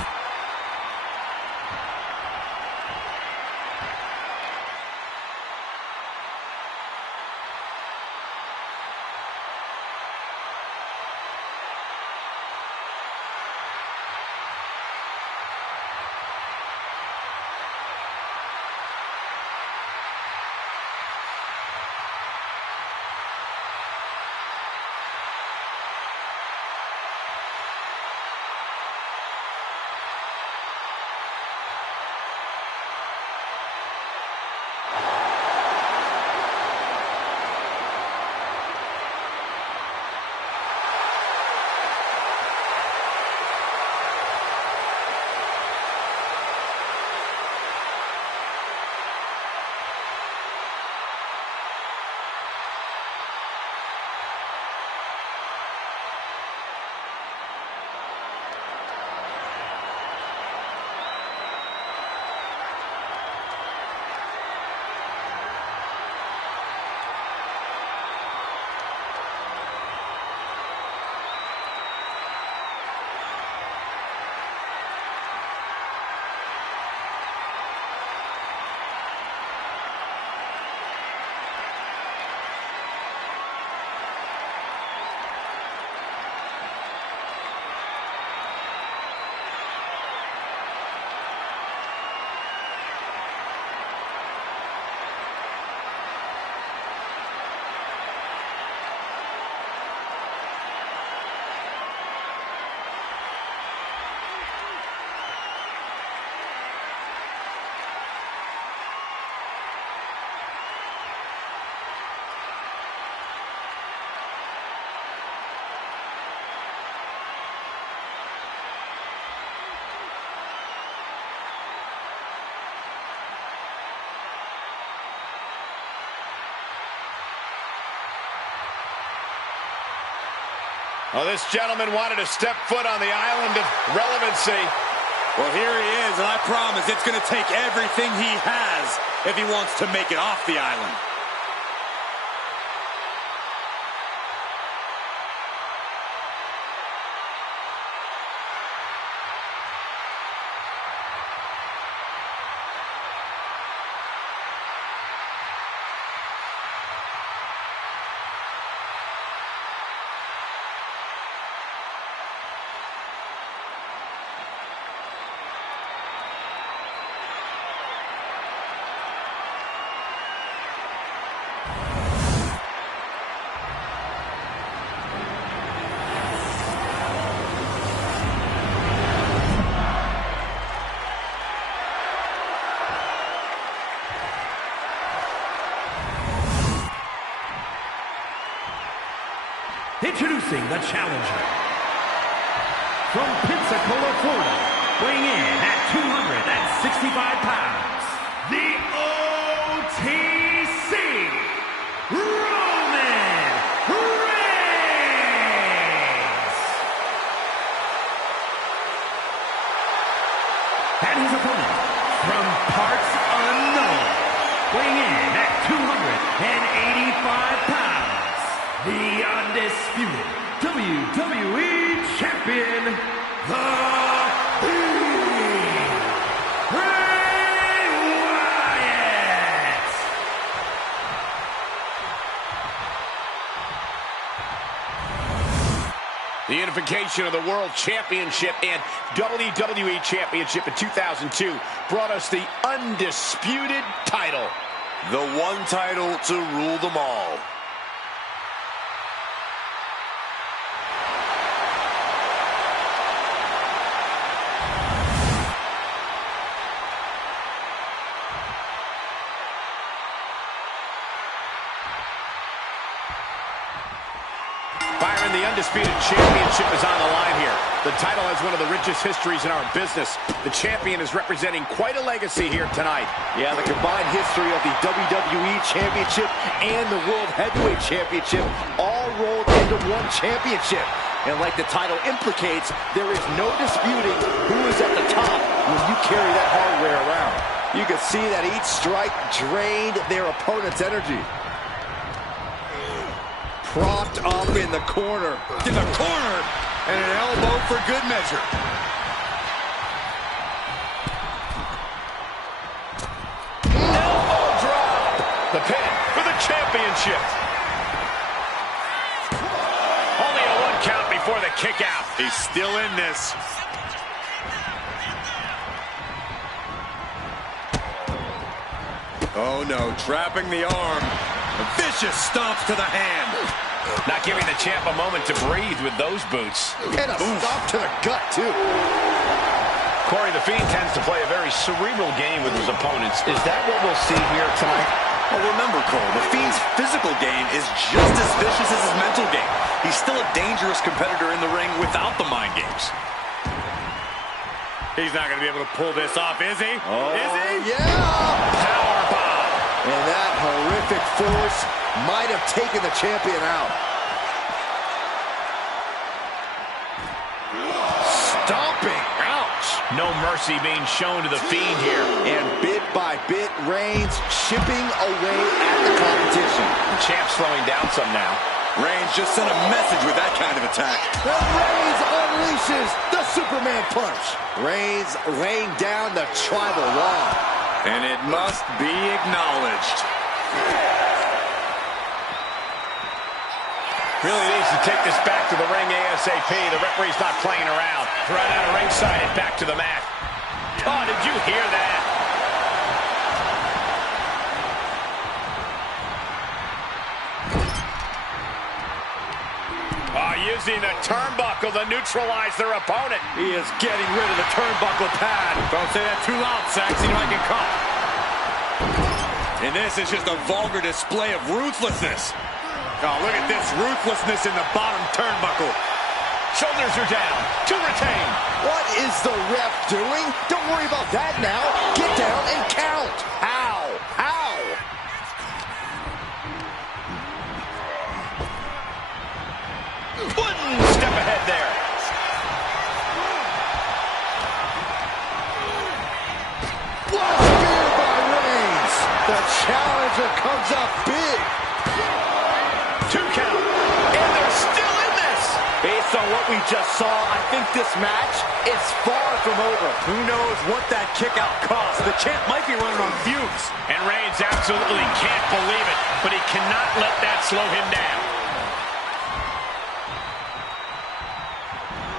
Well, this gentleman wanted to step foot on the island of relevancy. Well, here he is, and I promise it's going to take everything he has if he wants to make it off the island. Introducing the challenger. From Pensacola, Florida, weighing in at 265 pounds, the OTC, Roman Reigns! And his opponent, from parts unknown, weighing in at 285 pounds, the undisputed WWE Champion, the Fiend, Bray Wyatt! The unification of the World Championship and WWE Championship in 2002 brought us the undisputed title. The one title to rule them all. Byron, the undisputed championship is on the line here. The title has one of the richest histories in our business. The champion is representing quite a legacy here tonight. Yeah, the combined history of the WWE Championship and the World Heavyweight Championship all rolled into one championship. And like the title implicates, there is no disputing who is at the top when you carry that hardware around. You can see that each strike drained their opponent's energy. Propped up in the corner. In the corner, and an elbow for good measure. Elbow drop. The pin for the championship. Only a 1 count before the kick out. He's still in this. Oh no, trapping the arm. Vicious stomps to the hand. Not giving the champ a moment to breathe with those boots. And a stomp to the gut, too. Corey, the Fiend tends to play a very cerebral game with his opponents. Is that what we'll see here tonight? Well, remember, Cole, the Fiend's physical game is just as vicious as his mental game. He's still a dangerous competitor in the ring without the mind games. He's not going to be able to pull this off, is he? Oh, is he? Yeah! Powerbomb. And that horrific force might have taken the champion out. Stomping. Ouch. No mercy being shown to the Fiend here. And bit by bit, Reigns chipping away at the competition. The champ's slowing down some now. Reigns just sent a message with that kind of attack. And Reigns unleashes the Superman punch. Reigns laying down the tribal law. And it must be acknowledged. Really needs to take this back to the ring ASAP. The referee's not playing around. Right out of ringside and back to the mat. Oh, did you hear that? Oh, using the turnbuckle to neutralize their opponent. He is getting rid of the turnbuckle pad. Don't say that too loud, Sax. You might get caught. And this is just a vulgar display of ruthlessness. Oh, look at this ruthlessness in the bottom turnbuckle. Shoulders are down to retain. What is the ref doing? Don't worry about that now. Get down and count. Ow. Ow. One step finisher comes up big. 2 count. And they're still in this. Based on what we just saw, I think this match is far from over. Who knows what that kick out cost? The champ might be running on fumes. And Reigns absolutely can't believe it, but he cannot let that slow him down.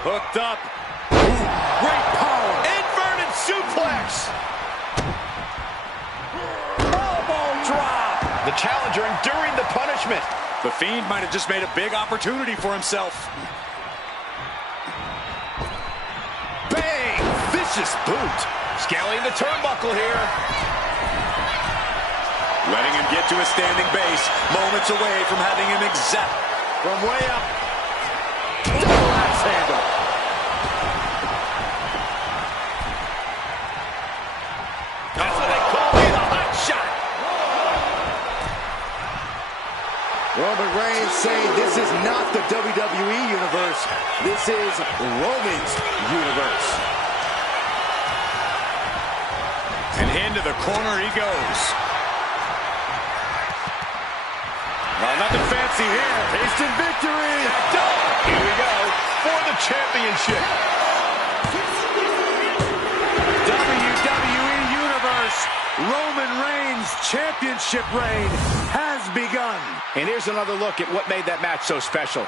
Hooked up. Ooh, great power. Inverted suplex. Elbow drop. The challenger enduring the punishment. The Fiend might have just made a big opportunity for himself. Bang! Vicious boot. Scaling the turnbuckle here. Letting him get to a standing base. Moments away from having him exact. From way up. Double axe handle. That's what they call me, the hot shot. Roman Reigns saying this is not the WWE universe. This is Roman's universe. And into the corner he goes. Well, nothing fancy here. Instant victory. Here we go for the championship. WWE Universe, Roman Reigns' championship reign has begun. And here's another look at what made that match so special.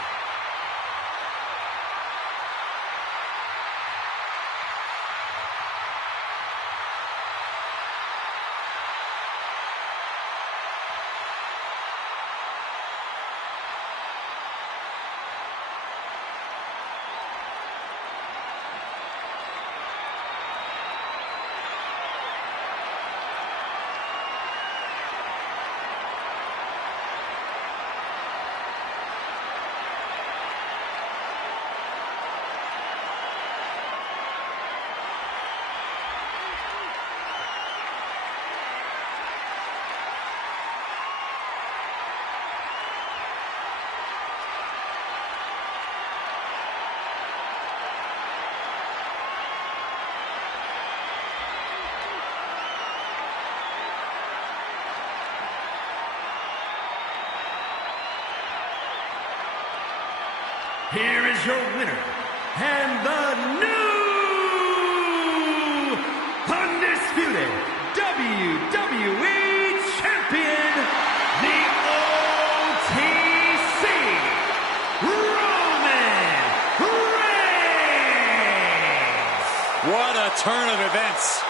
Here is your winner, and the new undisputed WWE Champion, the OTC, Roman Reigns! What a turn of events.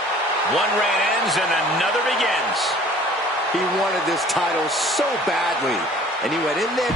One reign ends and another begins. He wanted this title so badly, and he went in there.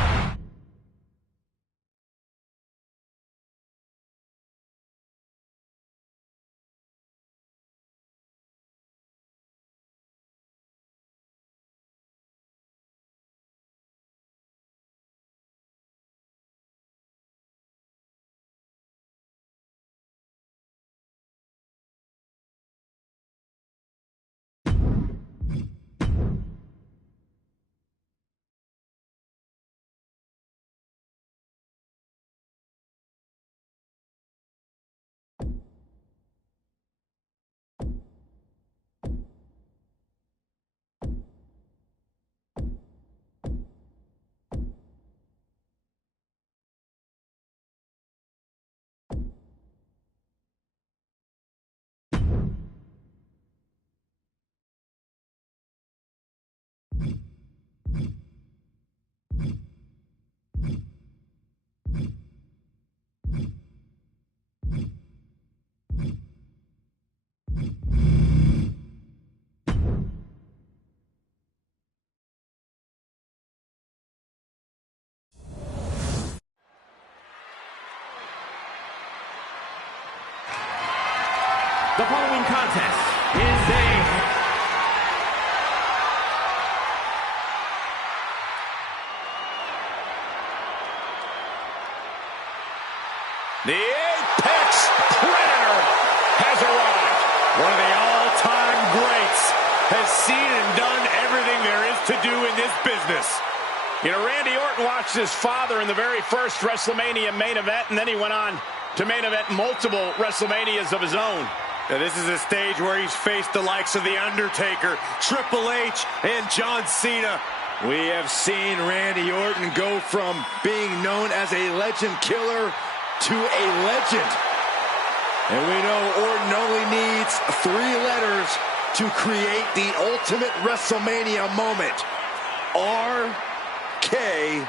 The following contest is The Apex Predator has arrived. One of the all-time greats has seen and done everything there is to do in this business. You know, Randy Orton watched his father in the very first WrestleMania main event, and then he went on to main event multiple WrestleManias of his own. Now, this is a stage where he's faced the likes of The Undertaker, Triple H, and John Cena. We have seen Randy Orton go from being known as a legend killer to a legend. And we know Orton only needs 3 letters to create the ultimate WrestleMania moment. RKO.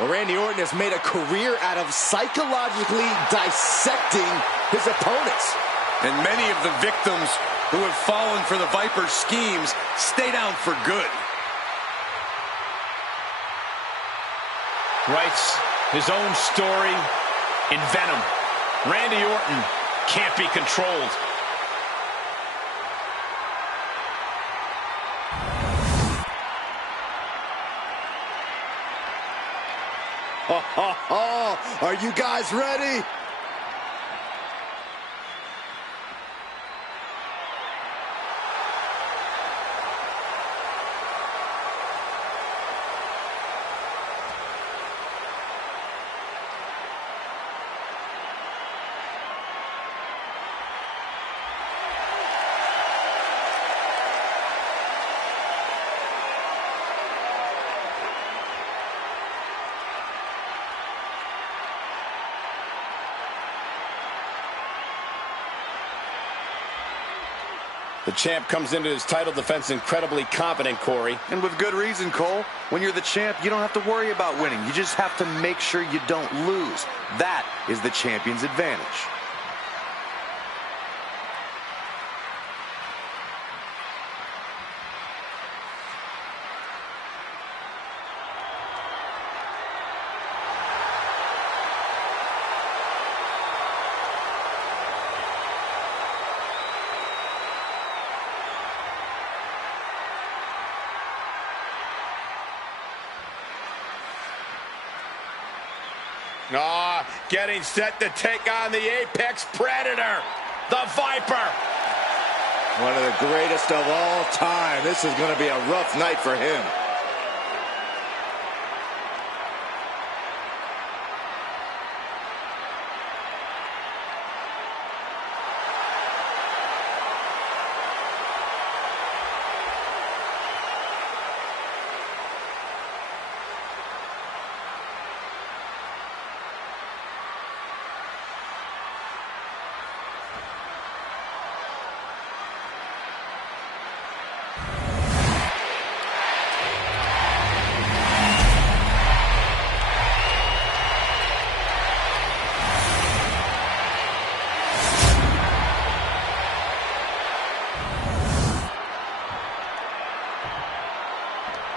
Well, Randy Orton has made a career out of psychologically dissecting his opponents. And many of the victims who have fallen for the Viper's schemes stay down for good. Writes his own story in Venom. Randy Orton can't be controlled. Are you guys ready? The champ comes into his title defense incredibly confident, Corey. And with good reason, Cole. When you're the champ, you don't have to worry about winning. You just have to make sure you don't lose. That is the champion's advantage. Getting set to take on the Apex Predator, the Viper. One of the greatest of all time. This is going to be a rough night for him.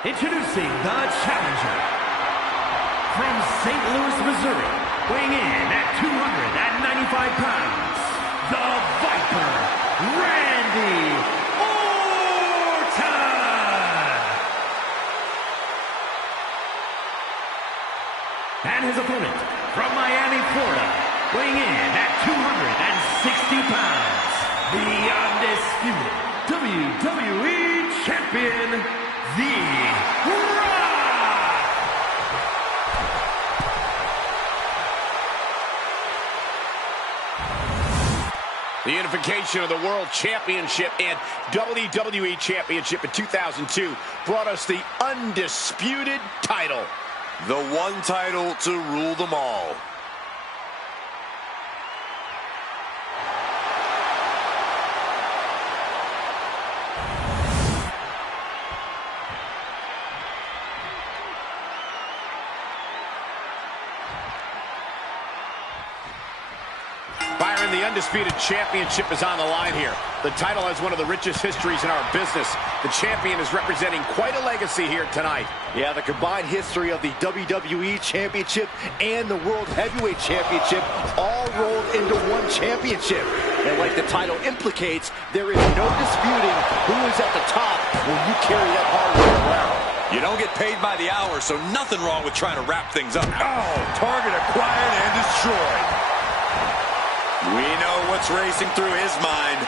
Introducing the challenger from St. Louis, Missouri, weighing in at 295 pounds, the Viper, Randy Orton! And his opponent from Miami, Florida, weighing in at 260 pounds, the undisputed WWE Champion, The Rock! The unification of the World Championship and WWE Championship in 2002 brought us the undisputed title. The one title to rule them all. Byron time, the Undisputed Championship is on the line here. The title has one of the richest histories in our business. The champion is representing quite a legacy here tonight. Yeah, the combined history of the WWE Championship and the World Heavyweight Championship all rolled into one championship. And like the title implicates, there is no disputing who is at the top when you carry that hardware around. You don't get paid by the hour, so nothing wrong with trying to wrap things up. Oh, target acquired and destroyed. We know what's racing through his mind.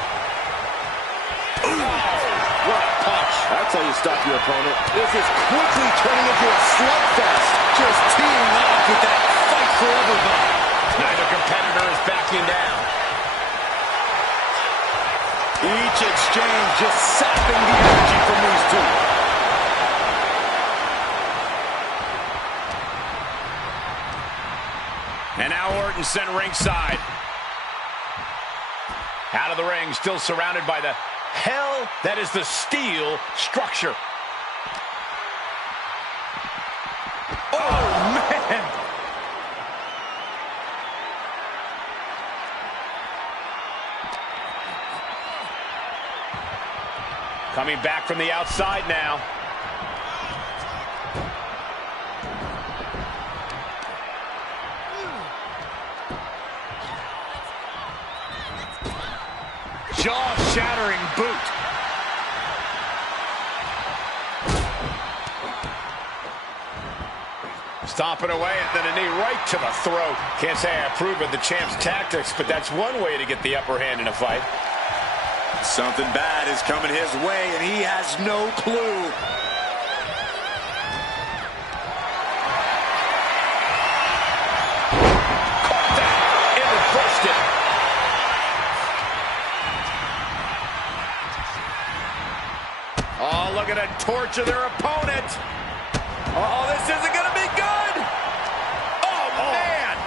Ooh, what a punch. That's how you stop your opponent. This is quickly turning into a slugfest. Just teeing off with that fight forever vibe. Neither competitor is backing down. Each exchange just sapping the energy from these two. And now Orton sent ringside. Out of the ring, still surrounded by the hell that is the steel structure. Oh, man! Coming back from the outside now. Jaw-shattering boot. Stomping away and then a knee right to the throat. Can't say I approve of the champ's tactics, but that's one way to get the upper hand in a fight. Something bad is coming his way, and he has no clue. Caught that and reversed it. Oh, look at it torture their opponent. Uh-oh, this isn't going to be good. Oh, man.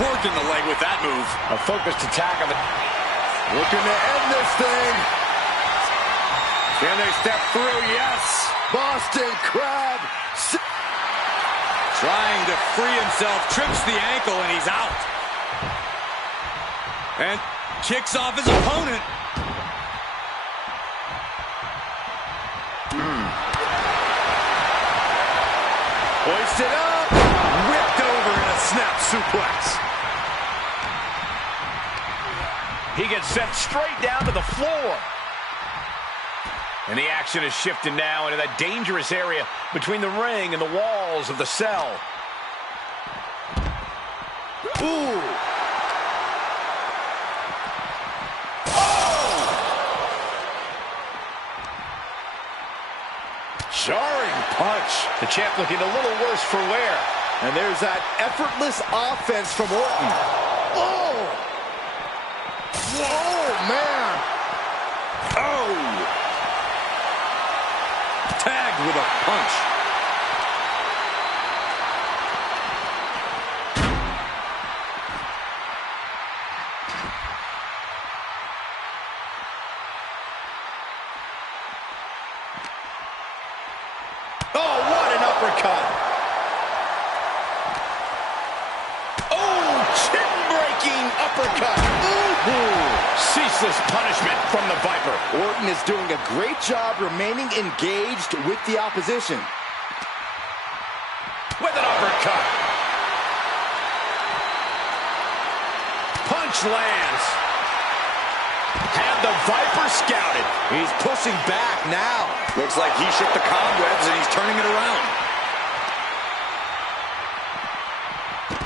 Working the leg with that move. A focused attack on the... Looking to end this thing. Can they step through? Yes. Boston Crab. Trying to free himself, trips the ankle, and he's out. And kicks off his opponent. Hoisted up. Whipped over in a snap suplex. He gets sent straight down to the floor. And the action is shifted now into that dangerous area between the ring and the walls of the cell. Ooh. Jarring punch. The champ looking a little worse for wear. And there's that effortless offense from Orton. Oh! Oh, man! Oh! Tagged with a punch. Oh, what an uppercut! Oh, chin-breaking uppercut! Ooh. Ceaseless punishment from the Viper. Orton is doing a great job remaining engaged with the opposition. With an uppercut. Punch lands. Have the Viper scouted. He's pushing back now. Looks like he shook the cobwebs and he's turning it around.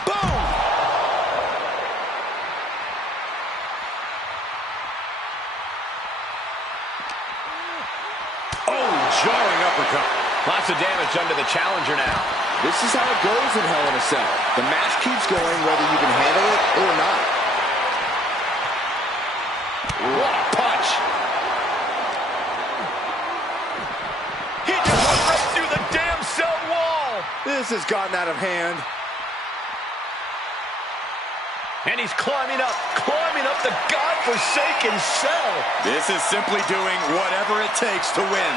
Boom! Oh, jarring uppercut. Lots of damage under the challenger now. This is how it goes in Hell in a Cell. The match keeps going whether you can handle it or not. What a punch. He just went right through the damn cell wall. This has gotten out of hand. And he's climbing up the godforsaken cell. This is simply doing whatever it takes to win.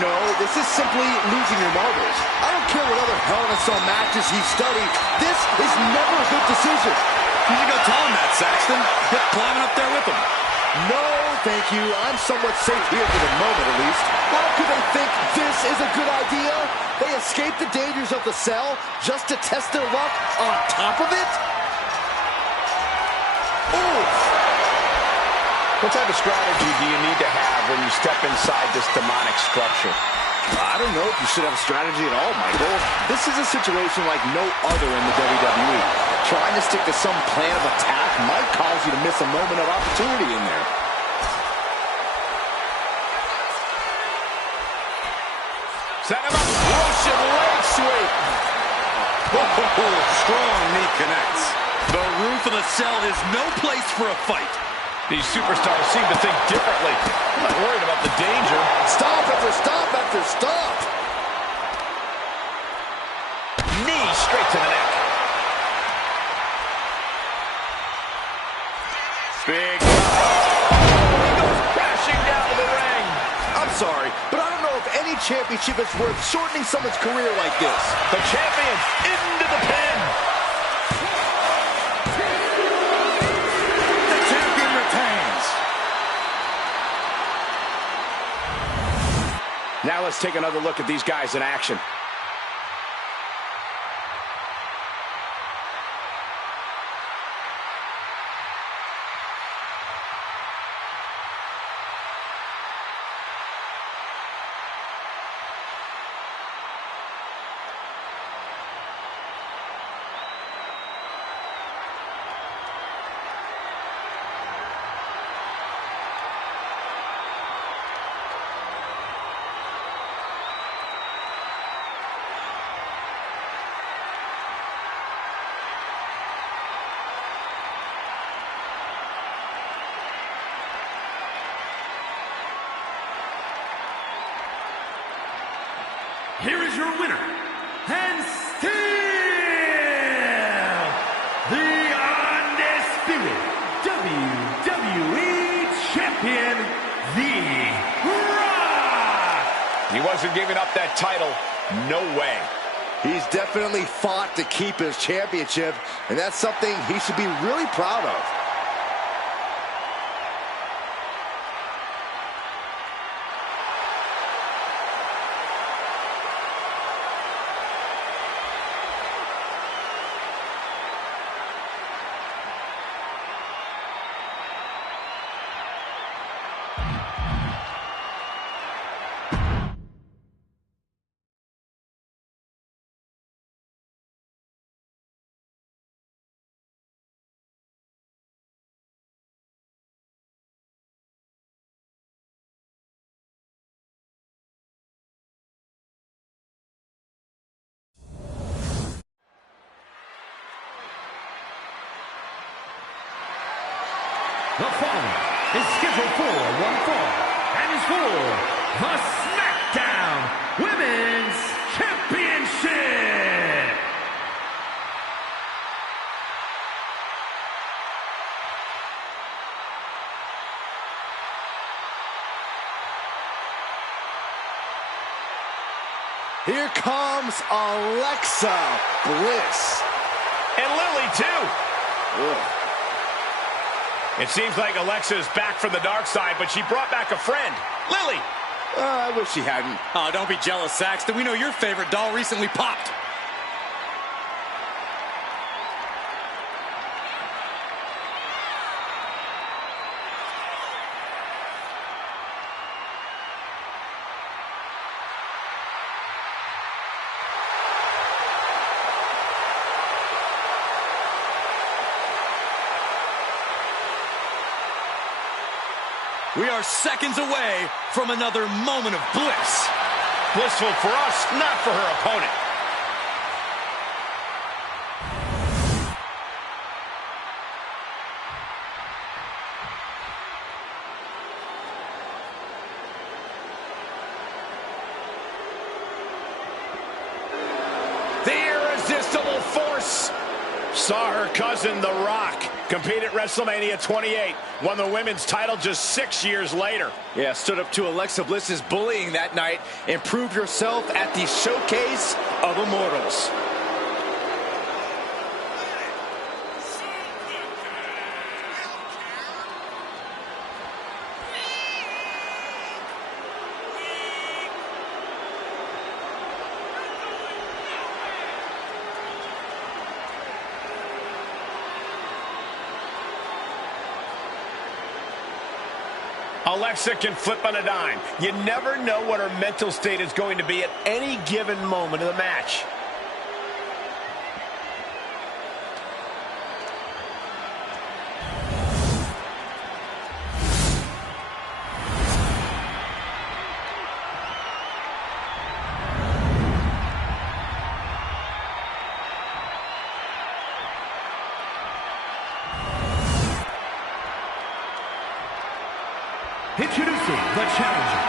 No, this is simply losing your marbles. I don't care what other Hell in a Cell matches he studied. This is never a good decision. You should go tell him that, Saxton. Yep, climbing up there with him. No, thank you. I'm somewhat safe here for the moment, at least. How could they think this is a good idea? They escaped the dangers of the cell just to test their luck on top of it? Ooh. What type of strategy do you need to have when you step inside this demonic structure? I don't know if you should have a strategy at all, Michael. This is a situation like no other in the WWE. Trying to stick to some plan of attack might cause you to miss a moment of opportunity in there. Set him up. Russian leg sweep. Oh, strong knee connects. The roof of the cell is no place for a fight. These superstars seem to think differently. I'm not worried about the danger. Stop after stop after stop. Knee straight to the neck. Big. Oh, he goes crashing down to the ring. I'm sorry, but I don't know if any championship is worth shortening someone's career like this. The champion into the pin. The champion retains. Now let's take another look at these guys in action. Here is your winner, and still the undisputed WWE Champion, The Rock! He wasn't giving up that title. No way. He's definitely fought to keep his championship, and that's something he should be really proud of. The following is scheduled for one fall and is for the SmackDown Women's Championship. Here comes Alexa Bliss. And Lily, too. Ugh. It seems like Alexa is back from the dark side, but she brought back a friend. Lily. I wish she hadn't. Oh, don't be jealous, Saxton. We know your favorite doll recently popped. We are seconds away from another moment of bliss. Blissful for us, not for her opponent. The irresistible force. Saw her cousin, The Rock, compete at WrestleMania 28. Won the women's title just 6 years later. Yeah, stood up to Alexa Bliss's bullying that night and proved yourself at the Showcase of Immortals. Alexa can flip on a dime. You never know what her mental state is going to be at any given moment of the match. Introducing the challenger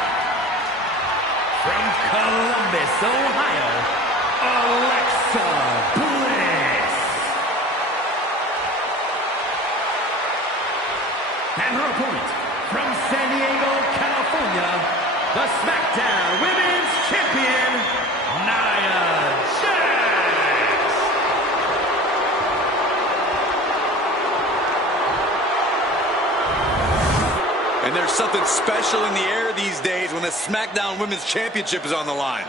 from Columbus, Ohio, Alexa Bliss. And her opponent from San Diego, California, the SmackDown Women's Champion, Nia Jax. And there's something special in the air these days when the SmackDown Women's Championship is on the line.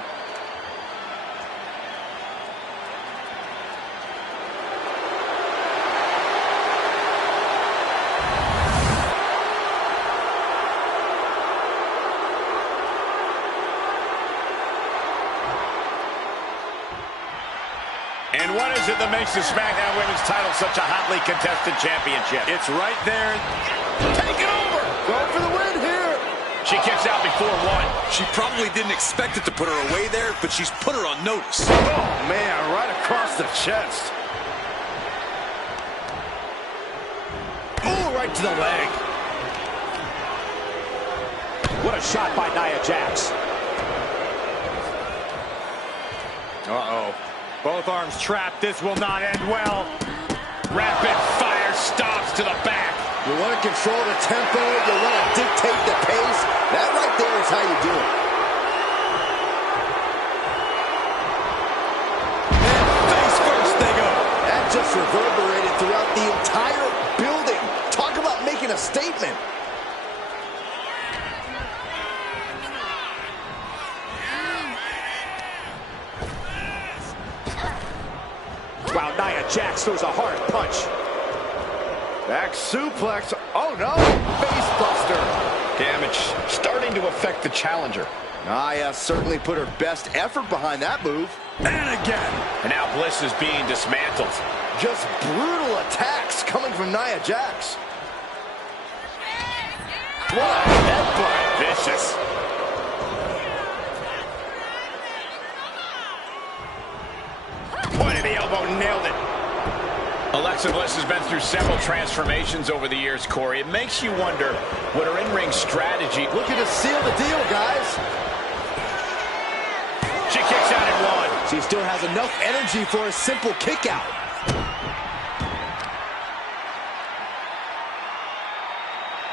And what is it that makes the SmackDown Women's title such a hotly contested championship? It's right there. Take it over! Go for the win here. She kicks out before one. She probably didn't expect it to put her away there, but she's put her on notice. Oh, man, right across the chest. Ooh, right to the leg. What a shot by Nia Jax. Uh-oh. Both arms trapped. This will not end well. Rapid fire stops to the back. You want to control the tempo, you want to dictate the pace. That right there is how you do it. And face first they go. That just reverberated throughout the entire building. Talk about making a statement. Wow, Nia Jax throws a hard punch. Back suplex. Oh, no. Face buster. Damage starting to affect the challenger. Nia certainly put her best effort behind that move. And again. And now Bliss is being dismantled. Just brutal attacks coming from Nia Jax. What a headbutt. Vicious. Point of the elbow, nailed it. Alexa Bliss has been through several transformations over the years, Corey. It makes you wonder what her in-ring strategy... Looking to seal the deal, guys. She kicks out at one. She still has enough energy for a simple kick out.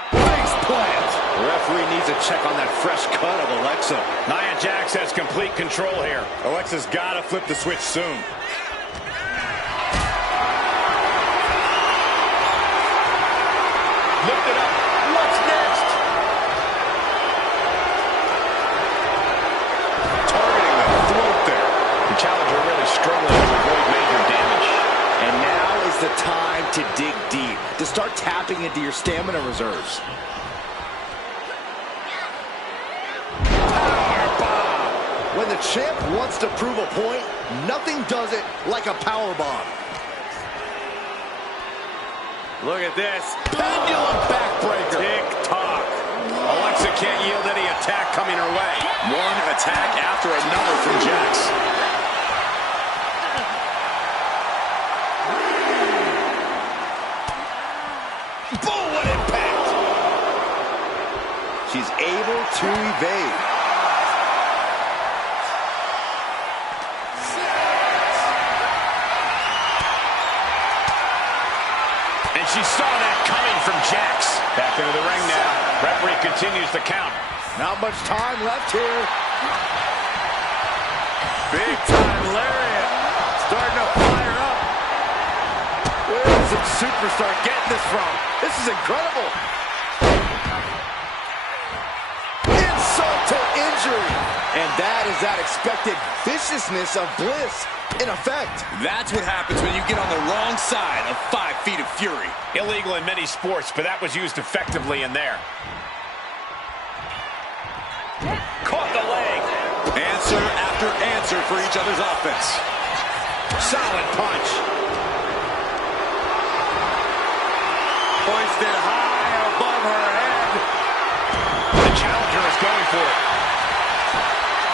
Face plant. The referee needs a check on that fresh cut of Alexa. Nia Jax has complete control here. Alexa's got to flip the switch soon. Lift it up. What's next? Targeting the throat there. The challenger really struggling to avoid major damage. And now is the time to dig deep, to start tapping into your stamina reserves. Powerbomb. When the champ wants to prove a point, nothing does it like a powerbomb. Look at this. Pendulum backbreaker. Tick-tock. Alexa can't yield any attack coming her way. One attack after another from Jax. Boom, what impact. She's able to evade. She saw that coming from Jax. Back into the ring now. Referee continues the count. Not much time left here. Big time lariat. Starting to fire up. Where is this superstar getting this from? This is incredible. Insult to injury. And that is that expected viciousness of Bliss in effect. That's what happens when you get on the wrong side of 5 feet of fury. Illegal in many sports, but that was used effectively in there. Caught the leg. Answer after answer for each other's offense. Solid punch. Hoisted high above her head. The challenger is going for it.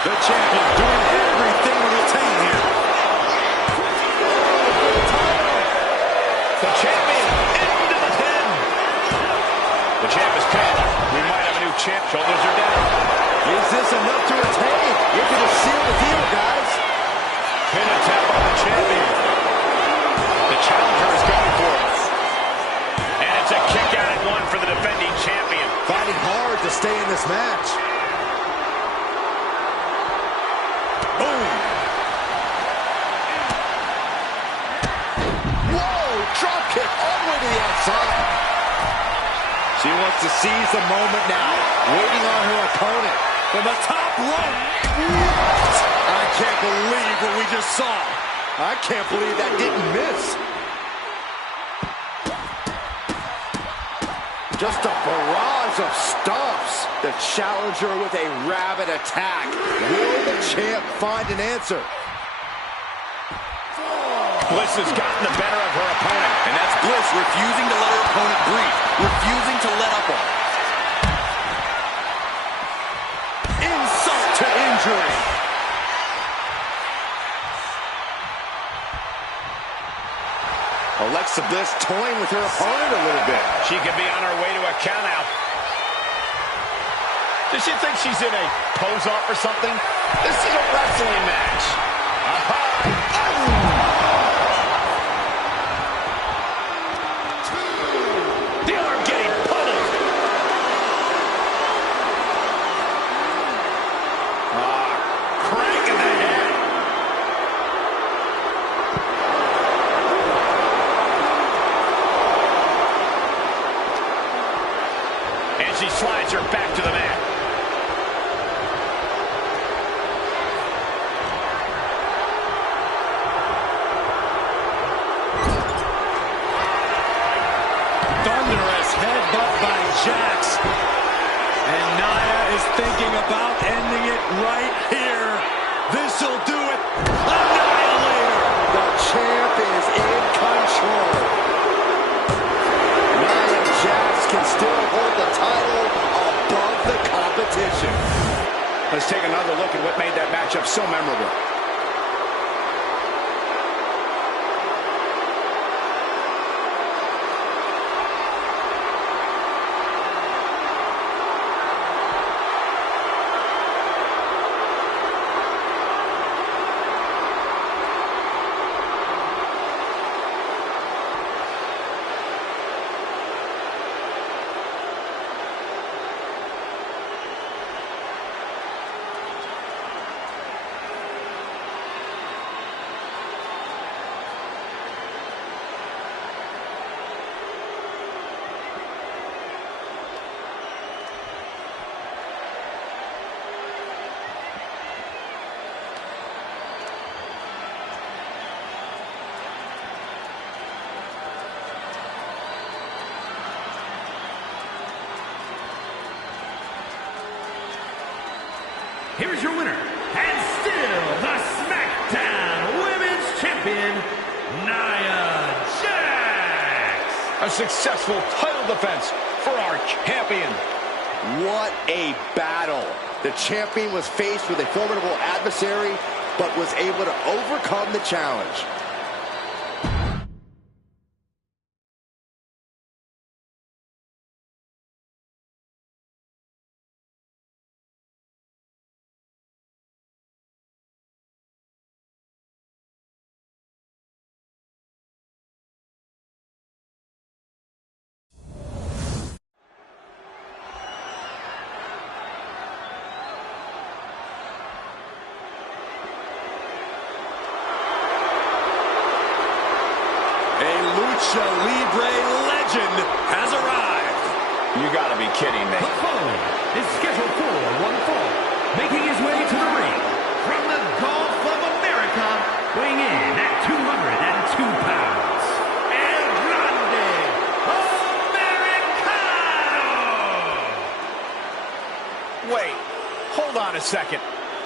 The champion doing everything to retain here. The champion into the pin. The champ is pinned. We might have a new champ. Shoulders are down. Is this enough to retain? Looking to seal the deal, guys. Pin attempt on the champion. The challenger is going for it. And it's a kick out at one for the defending champion. Fighting hard to stay in this match. Boom. Whoa! Drop kick all the way to the outside. She wants to seize the moment now, waiting on her opponent. From the top rope. What? I can't believe what we just saw. I can't believe that didn't miss. Just a barrage of stomps. The challenger with a rabid attack. Will the champ find an answer? Bliss has gotten the better of her opponent. And that's Bliss refusing to let her opponent breathe. Refusing to let up on her. Insult to injury. Alexa Bliss toying with her opponent a little bit. She could be on her way to a countout. Does she think she's in a pose-off or something? This is a wrestling match. The arm getting pummeled. Crank in the head. And she slides her back to the mat. Thunderous headbutt by Jax. And Nia is thinking about ending it right here. This'll do it. Annihilator. The champ is in control. Nia Jax can still hold the title above the competition. Let's take another look at what made that matchup so memorable. Here's your winner, and still the SmackDown Women's Champion, Nia Jax. A successful title defense for our champion. What a battle. The champion was faced with a formidable adversary, but was able to overcome the challenge. Lucha Libre legend has arrived. You gotta be kidding me. The following is scheduled for one fall, making his way to the ring from the Gulf of America, weighing in at 202 pounds, El Grande Americano. Wait, Hold on a second.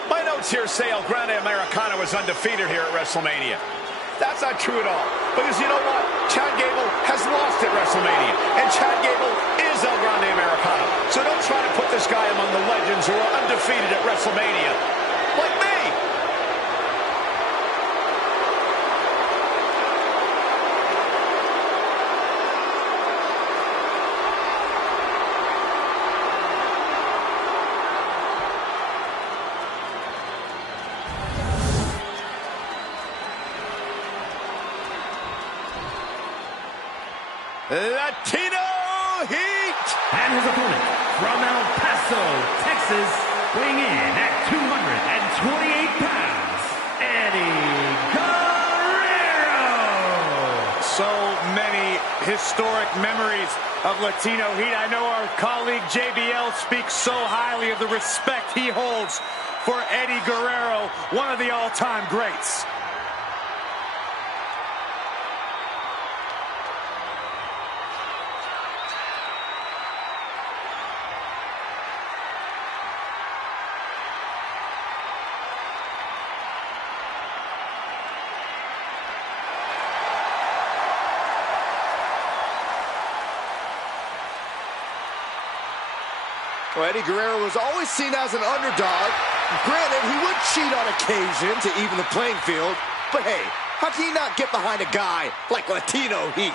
My notes here say El Grande Americano was undefeated here at WrestleMania. That's not true at all. Because you know what? Chad Gable has lost at WrestleMania. And Chad Gable is El Grande Americano. So don't try to put this guy among the legends who are undefeated at WrestleMania. Like me. Latino Heat! And his opponent from El Paso, Texas, weighing in at 228 pounds, Eddie Guerrero! So many historic memories of Latino Heat. I know our colleague JBL speaks so highly of the respect he holds for Eddie Guerrero, one of the all-time greats. Well, Eddie Guerrero was always seen as an underdog. Granted, he would cheat on occasion to even the playing field. But hey, how can you not get behind a guy like Latino Heat?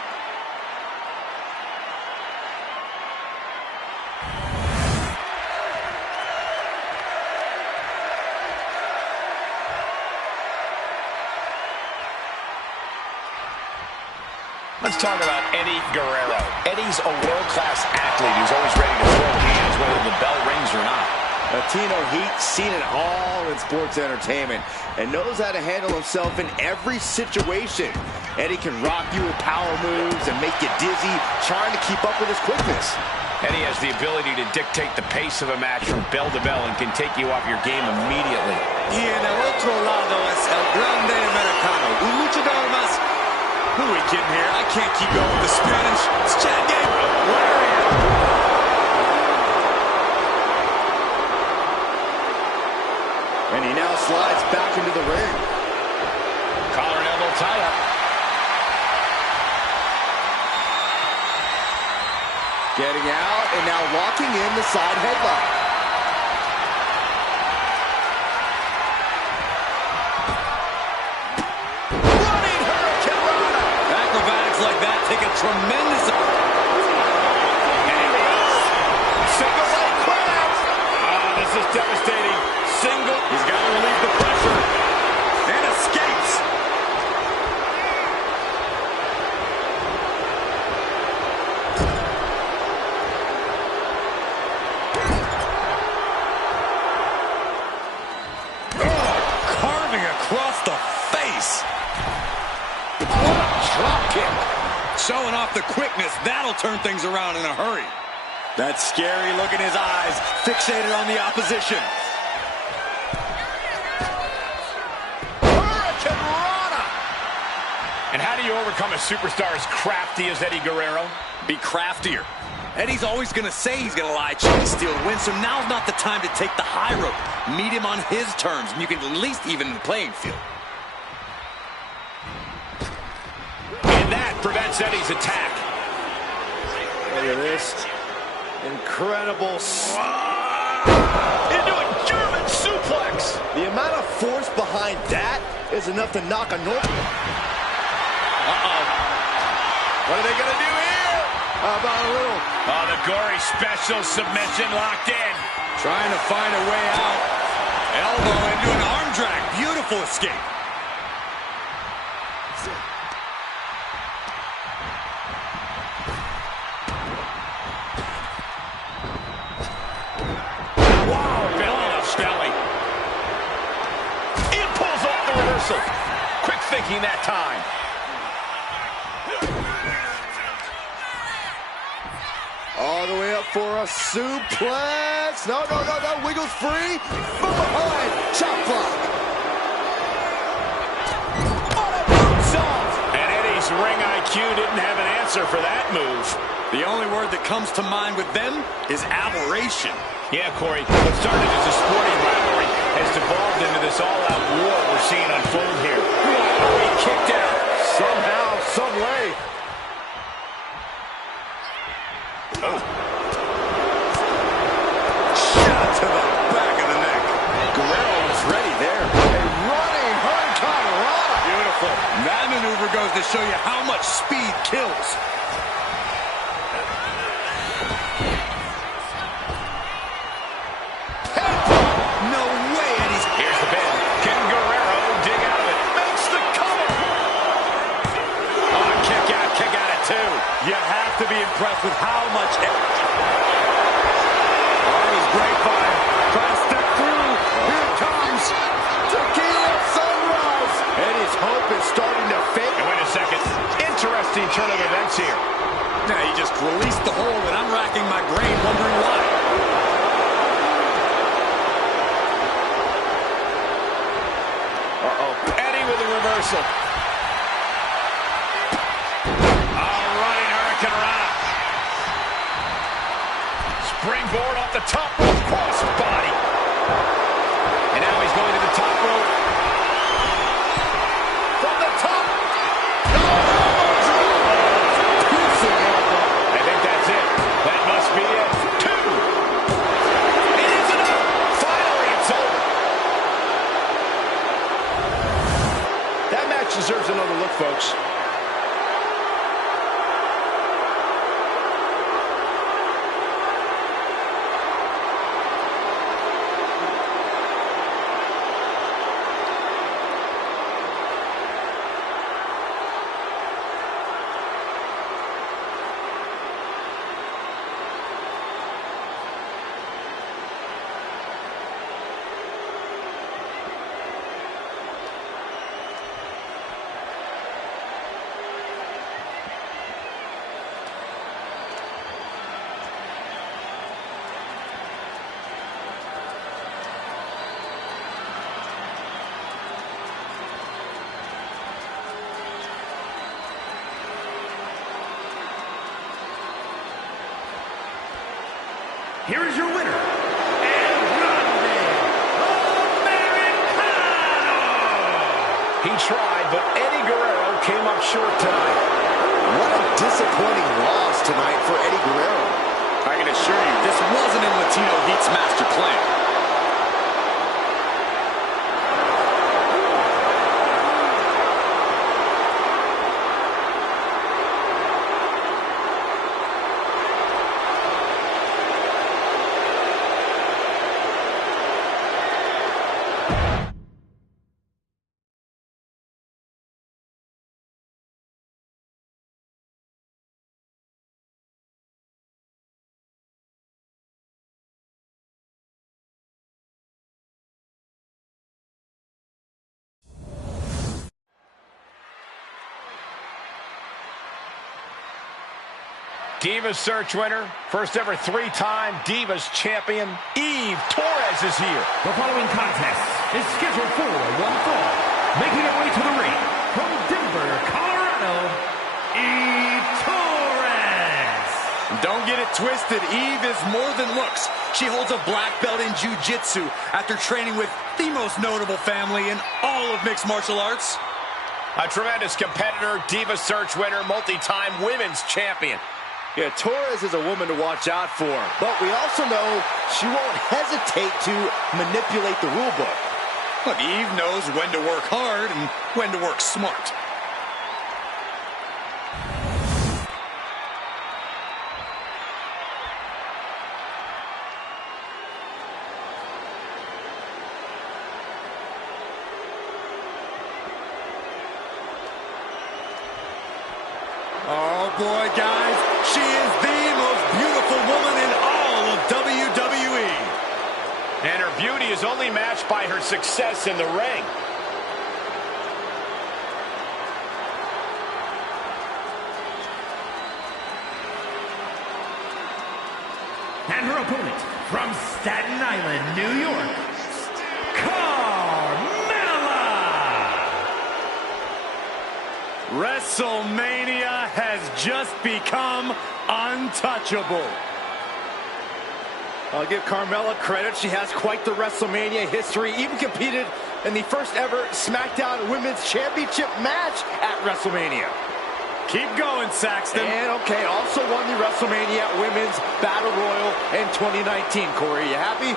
Let's talk about Eddie Guerrero. Eddie's a world-class athlete who's always ready to throw hands whether the bell rings or not. Latino Heat seen it all in sports entertainment and knows how to handle himself in every situation. Eddie can rock you with power moves and make you dizzy trying to keep up with his quickness. Eddie has the ability to dictate the pace of a match from bell to bell and can take you off your game immediately. Y en el otro lado es El Grande Americano, un luchador más. Who are we kidding here? I can't keep going with the Spanish. It's Chad Gable. And he now slides back into the ring. Collar and elbow tie up. Getting out and now locking in the side headlock. Like that, take a tremendous... Single leg crash. Oh, this is devastating. Single. He's got to relieve the pressure. And escapes. Oh, carving across the face. What a drop kick. Showing off the quickness, that'll turn things around in a hurry. That scary look in his eyes, fixated on the opposition. Hurricanrana! And how do you overcome a superstar as crafty as Eddie Guerrero? Be craftier. Eddie's always going to say he's going to lie, cheat, and steal to win, so now's not the time to take the high road. Meet him on his terms, and you can at least even the playing field. Prevents Eddie's attack. Look at this. Incredible. Into a German suplex. The amount of force behind that is enough to knock a normal. Uh-oh. What are they going to do here? How about a little? Oh, the gory special submission locked in. Trying to find a way out. Elbow into an arm drag. Beautiful escape. Quick thinking that time. All the way up for a suplex. No. Wiggles free. From behind. Chop block. And Eddie's ring IQ didn't have an answer for that move. The only word that comes to mind with them is aberration. Yeah, Corey, what started as a sporting rivalry has devolved into this all-out war we're seeing unfold here. Oh, he kicked out. Somehow, some way. Oh. Shot to the back of the neck. Guerrero was ready there. A running Hurricane Rana. Beautiful. That maneuver goes to show you how much speed kills. No way, Eddie's. Here's the pin. Can Guerrero dig out of it? Makes the cover. Oh, kick out at two. You have to be impressed with how much... Army's grapevine. Trying to step through. Here it comes. Tequila Sunrise. Eddie's hope is starting to fade. And wait a second. Interesting turn of events here. Now he just released the hold, and I'm racking my brain wondering why. Eddie with a reversal. Running Hurricane Rana. Springboard off the top rope, cross body. And now he's going to the top rope. From the top. I think that's it. That must be it. Two. It is enough. Finally, it's over. That match deserves another look, folks. Here is your winner, and Americano! He tried, but Eddie Guerrero came up short tonight. What a disappointing loss tonight for Eddie Guerrero. I can assure you, this wasn't in Latino Heat's master plan. Divas Search winner, first ever three-time Divas champion, Eve Torres is here. The following contest is scheduled for one fall. Making her way to the ring from Denver, Colorado, Eve Torres. Don't get it twisted. Eve is more than looks. She holds a black belt in jiu-jitsu after training with the most notable family in all of mixed martial arts. A tremendous competitor, Divas Search winner, multi-time women's champion. Yeah, Torres is a woman to watch out for, but we also know she won't hesitate to manipulate the rule book. Look, Eve knows when to work hard and when to work smart. Oh boy, guys, she is the most beautiful woman in all of WWE. And her beauty is only matched by her success in the ring. And her opponent from Staten Island, New York, Carmella! WrestleMania has just become untouchable. I'll give Carmella credit. She has quite the WrestleMania history. Even competed in the first ever SmackDown Women's Championship match at WrestleMania. Keep going, Saxton. And okay, also won the WrestleMania Women's Battle Royal in 2019. Corey, you happy?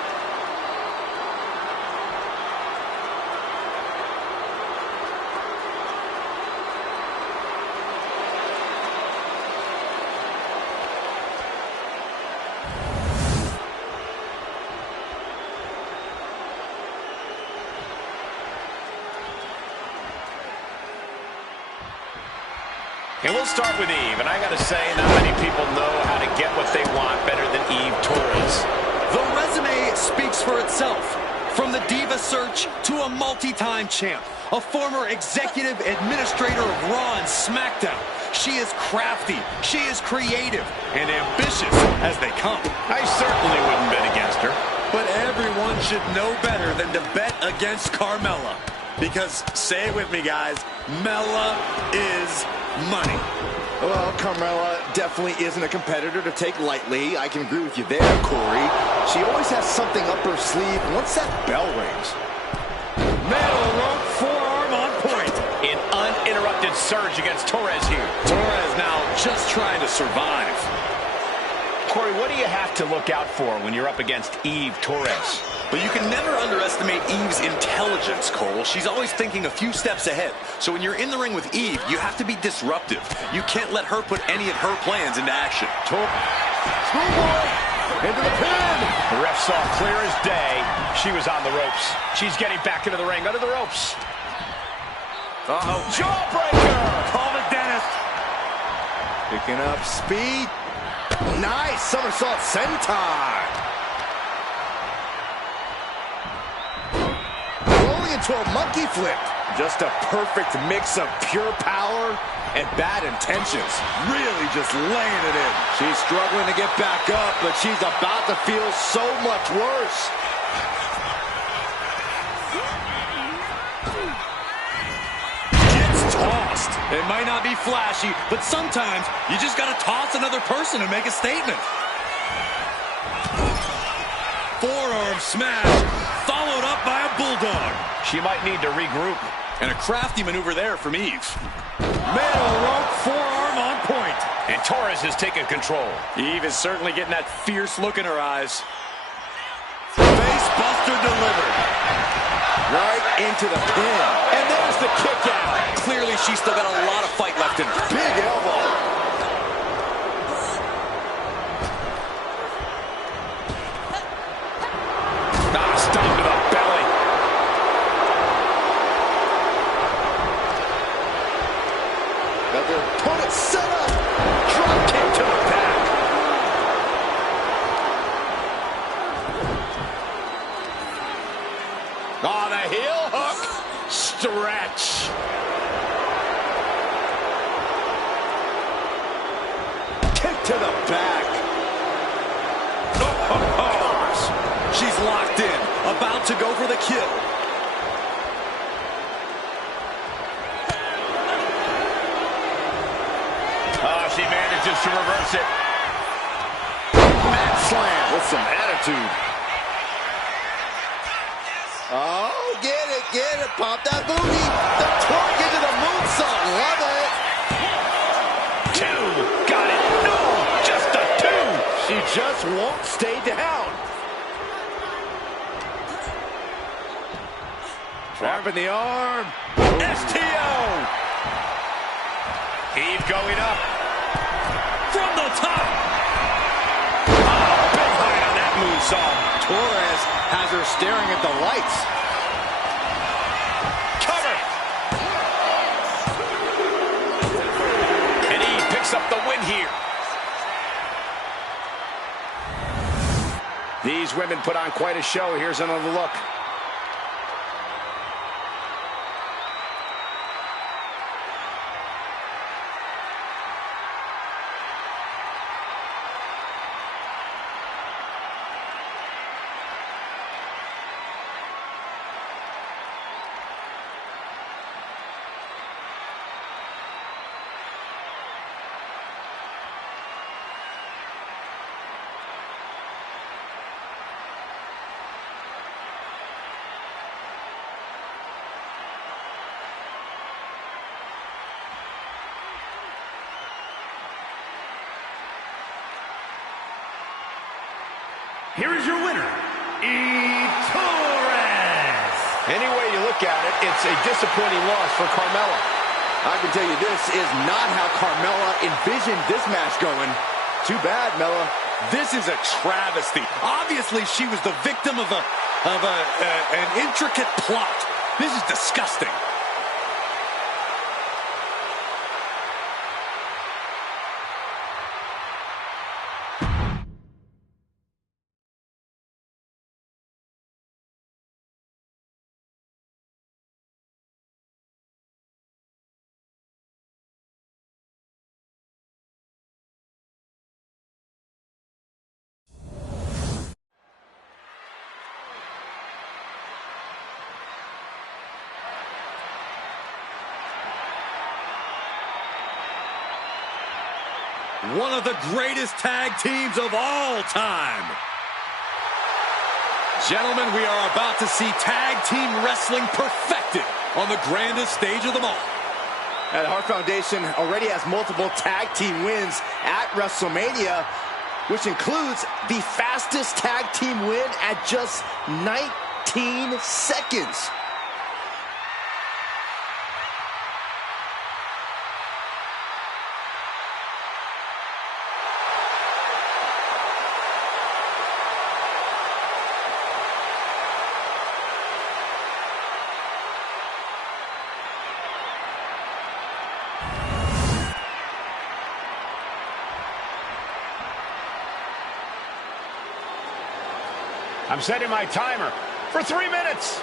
And we'll start with Eve, and I gotta say, not many people know how to get what they want better than Eve Torres. The resume speaks for itself. From the Diva search to a multi-time champ, a former executive administrator of Raw and SmackDown. She is crafty, she is creative, and ambitious as they come. I certainly wouldn't bet against her. But everyone should know better than to bet against Carmella. Because, say it with me, guys, Mella is money. Well, Carmella definitely isn't a competitor to take lightly. I can agree with you there, Corey. She always has something up her sleeve once that bell rings. Metal rope forearm on point. An uninterrupted surge against Torres here. Torres now just trying to survive. Corey, what do you have to look out for when you're up against Eve Torres? But you can never underestimate Eve's intelligence, Cole. She's always thinking a few steps ahead. So when you're in the ring with Eve, you have to be disruptive. You can't let her put any of her plans into action. Schoolboy into the pin. The ref saw clear as day. She was on the ropes. She's getting back into the ring, under the ropes. Uh-oh. Jawbreaker! Call the dentist. Picking up speed. Nice somersault senton. Rolling into a monkey flip. Just a perfect mix of pure power and bad intentions. Really just laying it in. She's struggling to get back up, but she's about to feel so much worse. Gets tossed. It might not be flashy, but sometimes you just got to toss another person and make a statement. Forearm smash, followed up by a bulldog. She might need to regroup. And a crafty maneuver there from Eve. Metal rope forearm on point. And Torres has taken control. Eve is certainly getting that fierce look in her eyes. Face buster delivered. Right into the pin. And there's the kick out. Clearly she's still got a lot of fight left in her. Big elbow. Stomp to the belly. Got their opponent set up. Drop kick to the back. Oh, the heel hook. Stretch. Kick to the back. She's locked in, about to go for the kill. Oh, she manages to reverse it. Mat slam with some attitude. Oh, get it. Pop that booty. The torque into the moonsault. Love it. Two. Got it. No, just a two. She just won't stay down. Trapping the arm. STO. Eve going up. From the top. Oh, big height on that moonsault. Torres has her staring at the lights. Cover. And Eve picks up the win here. These women put on quite a show. Here's another look. here is your winner, Torres. Any way you look at it, it's a disappointing loss for Carmella. I can tell you this is not how Carmella envisioned this match going. Too bad, Mella. This is a travesty. Obviously, she was the victim of an intricate plot. This is disgusting. One of the greatest tag teams of all time. Gentlemen, we are about to see tag team wrestling perfected on the grandest stage of them all. The Hart Foundation already has multiple tag team wins at WrestleMania, which includes the fastest tag team win at just 19 seconds. I'm setting my timer for 3 minutes.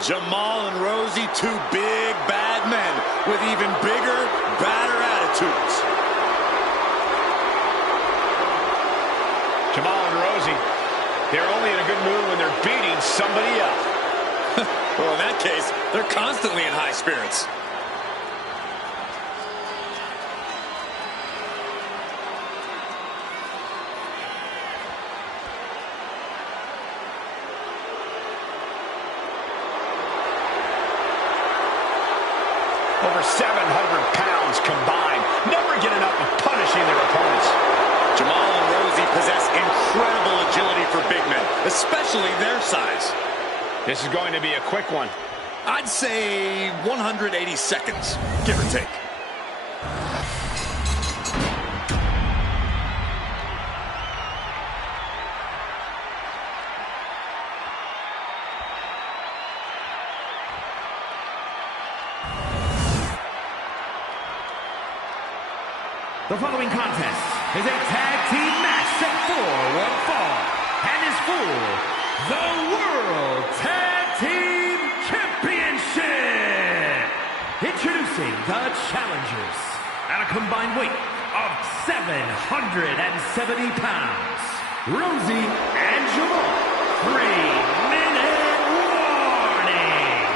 Jamal and Rosie, two big, bad men with even bigger, badder attitudes. Jamal and Rosie, they're only in a good mood when they're beating somebody up. Well, in that case, they're constantly in high spirits. Over 700 pounds combined. Never get enough of punishing their opponents. Jamal and Rosie possess incredible agility for big men, especially their size. This is going to be a quick one. I'd say 180 seconds, give or take. The following contest is a tag team match set for one fall and is for the World Tag Team Championship. Introducing the challengers at a combined weight of 770 pounds, Rosie and Jamal. 3-minute warning.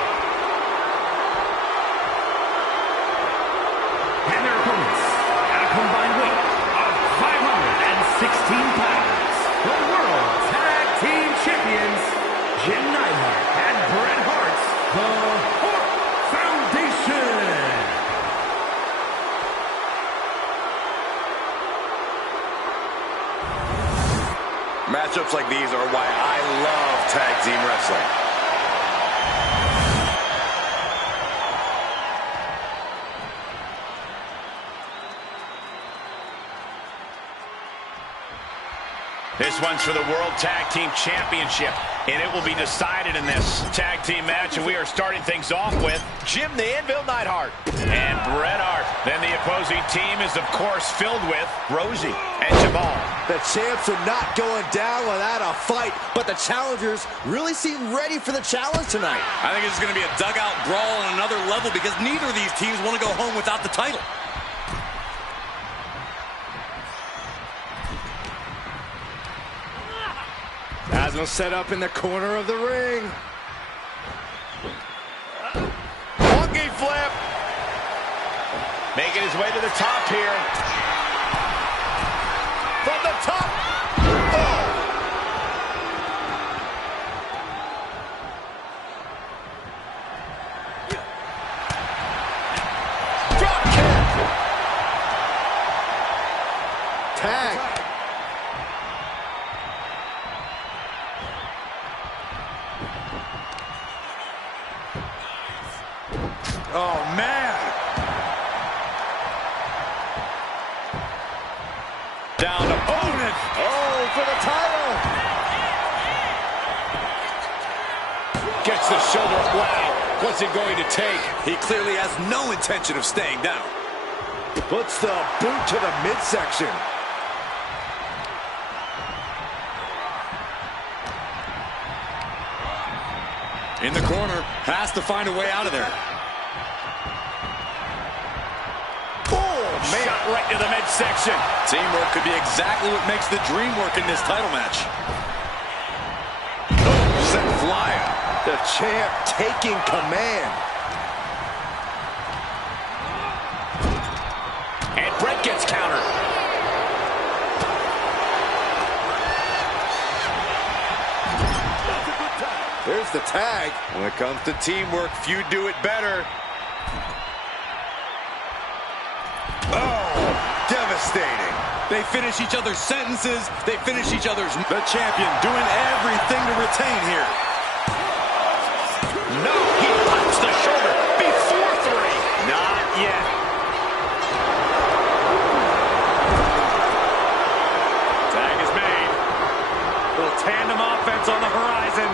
And their opponents, combined weight of 516 pounds. The World Tag Team Champions, Jim Neidhart and Bret Hart, the Hart Foundation. Matchups like these are why I love tag team wrestling. This one's for the World Tag Team Championship, and it will be decided in this tag team match. And we are starting things off with Jim the Anvil Neidhart and Bret Hart. Then the opposing team is, of course, filled with Rosie and Jamal. The champs are not going down without a fight, but the challengers really seem ready for the challenge tonight. I think it's going to be a dugout brawl on another level because neither of these teams want to go home without the title. Asmo set up in the corner of the ring. Monkey flip. Making his way to the top here. From the top. Oh. Drop kick. Oh, man. Down opponent. Oh, for the title. Gets the shoulder. Wow. What's it going to take? He clearly has no intention of staying down. Puts the boot to the midsection. In the corner, has to find a way out of there. Man. Shot right to the midsection. Teamwork could be exactly what makes the dream work in this title match. Oh, sent flying. The champ taking command. And Brett gets countered. There's the tag. When it comes to teamwork, few do it better. Oh, devastating. They finish each other's sentences. They finish each other's... The champion doing everything to retain here. No, he pops the shoulder before 3. Not yet. Tag is made. Little tandem offense on the horizon.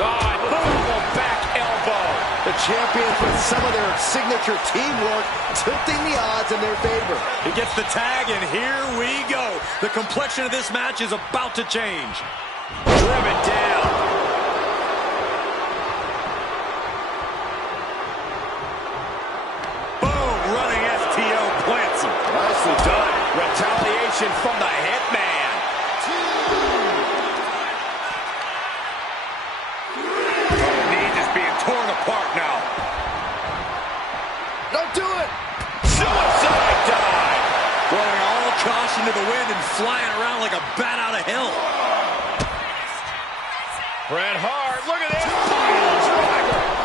Boom, back elbow. The champions with some of their signature teamwork tilting the odds in their favor. He gets the tag, and here we go. The complexion of this match is about to change. Driven down. Boom, running STO plants him. Nicely done. Retaliation from the Hitman. Torn apart now. Don't do it. Suicide dive. Throwing all caution to the wind and flying around like a bat out of hell. Bret Hart, look at this.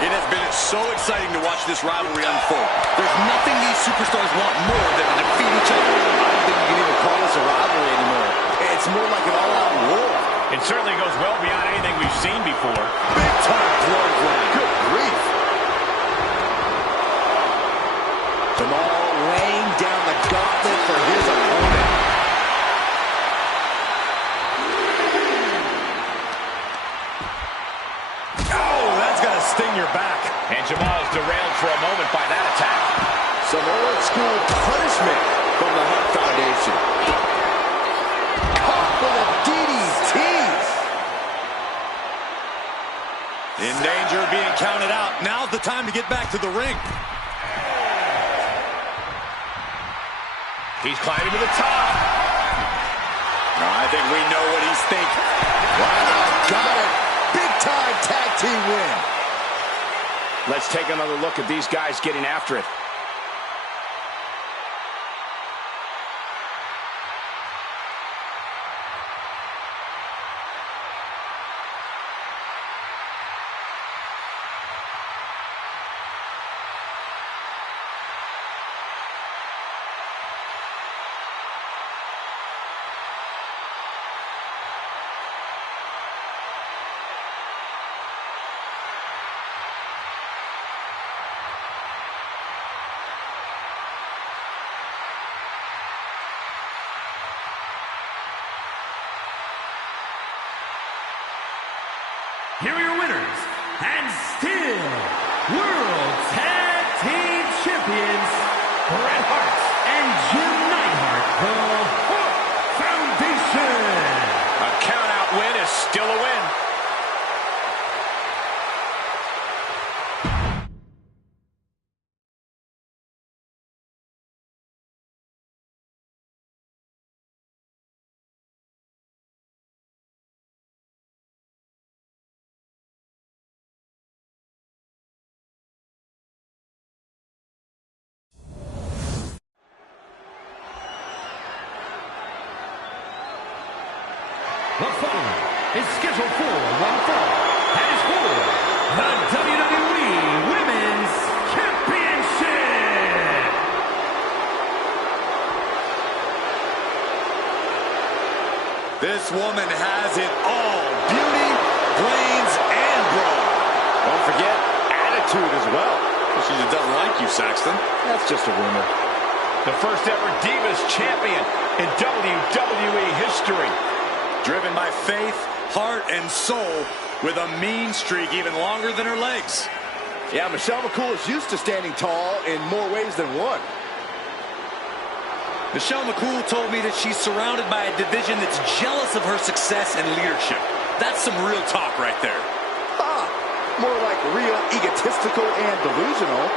It has been so exciting to watch this rivalry unfold. There's nothing these superstars want more than to defeat each other. I don't think you can even call this a rivalry anymore. It's more like an all-out war. It certainly goes well beyond anything we've seen before. Big time clothesline. Good grief. Jamal laying down the gauntlet for his opponent. Oh, that's going to sting your back. And Jamal's derailed for a moment by that attack. Some old school punishment from the Hart Foundation. Caught with a DDT. In danger of being counted out. Now's the time to get back to the ring. He's climbing to the top. I think we know what he's thinking. Wow, got it. Big time tag team win. Let's take another look at these guys getting after it. Here are your winners, and still World Tag Team Champions, Bret Hart and Jim Neidhart, the Hart Foundation. A count-out win is still a win. The following is scheduled for one fall and is for the WWE Women's Championship. This woman has it all. Beauty, brains, and brawn. Don't forget attitude as well. She just doesn't like you, Saxton. That's just a rumor. The first ever Divas champion in WWE history. Driven by faith, heart, and soul, with a mean streak even longer than her legs. Yeah, Michelle McCool is used to standing tall in more ways than one. Michelle McCool told me that she's surrounded by a division that's jealous of her success and leadership. That's some real talk right there. More like real egotistical and delusional.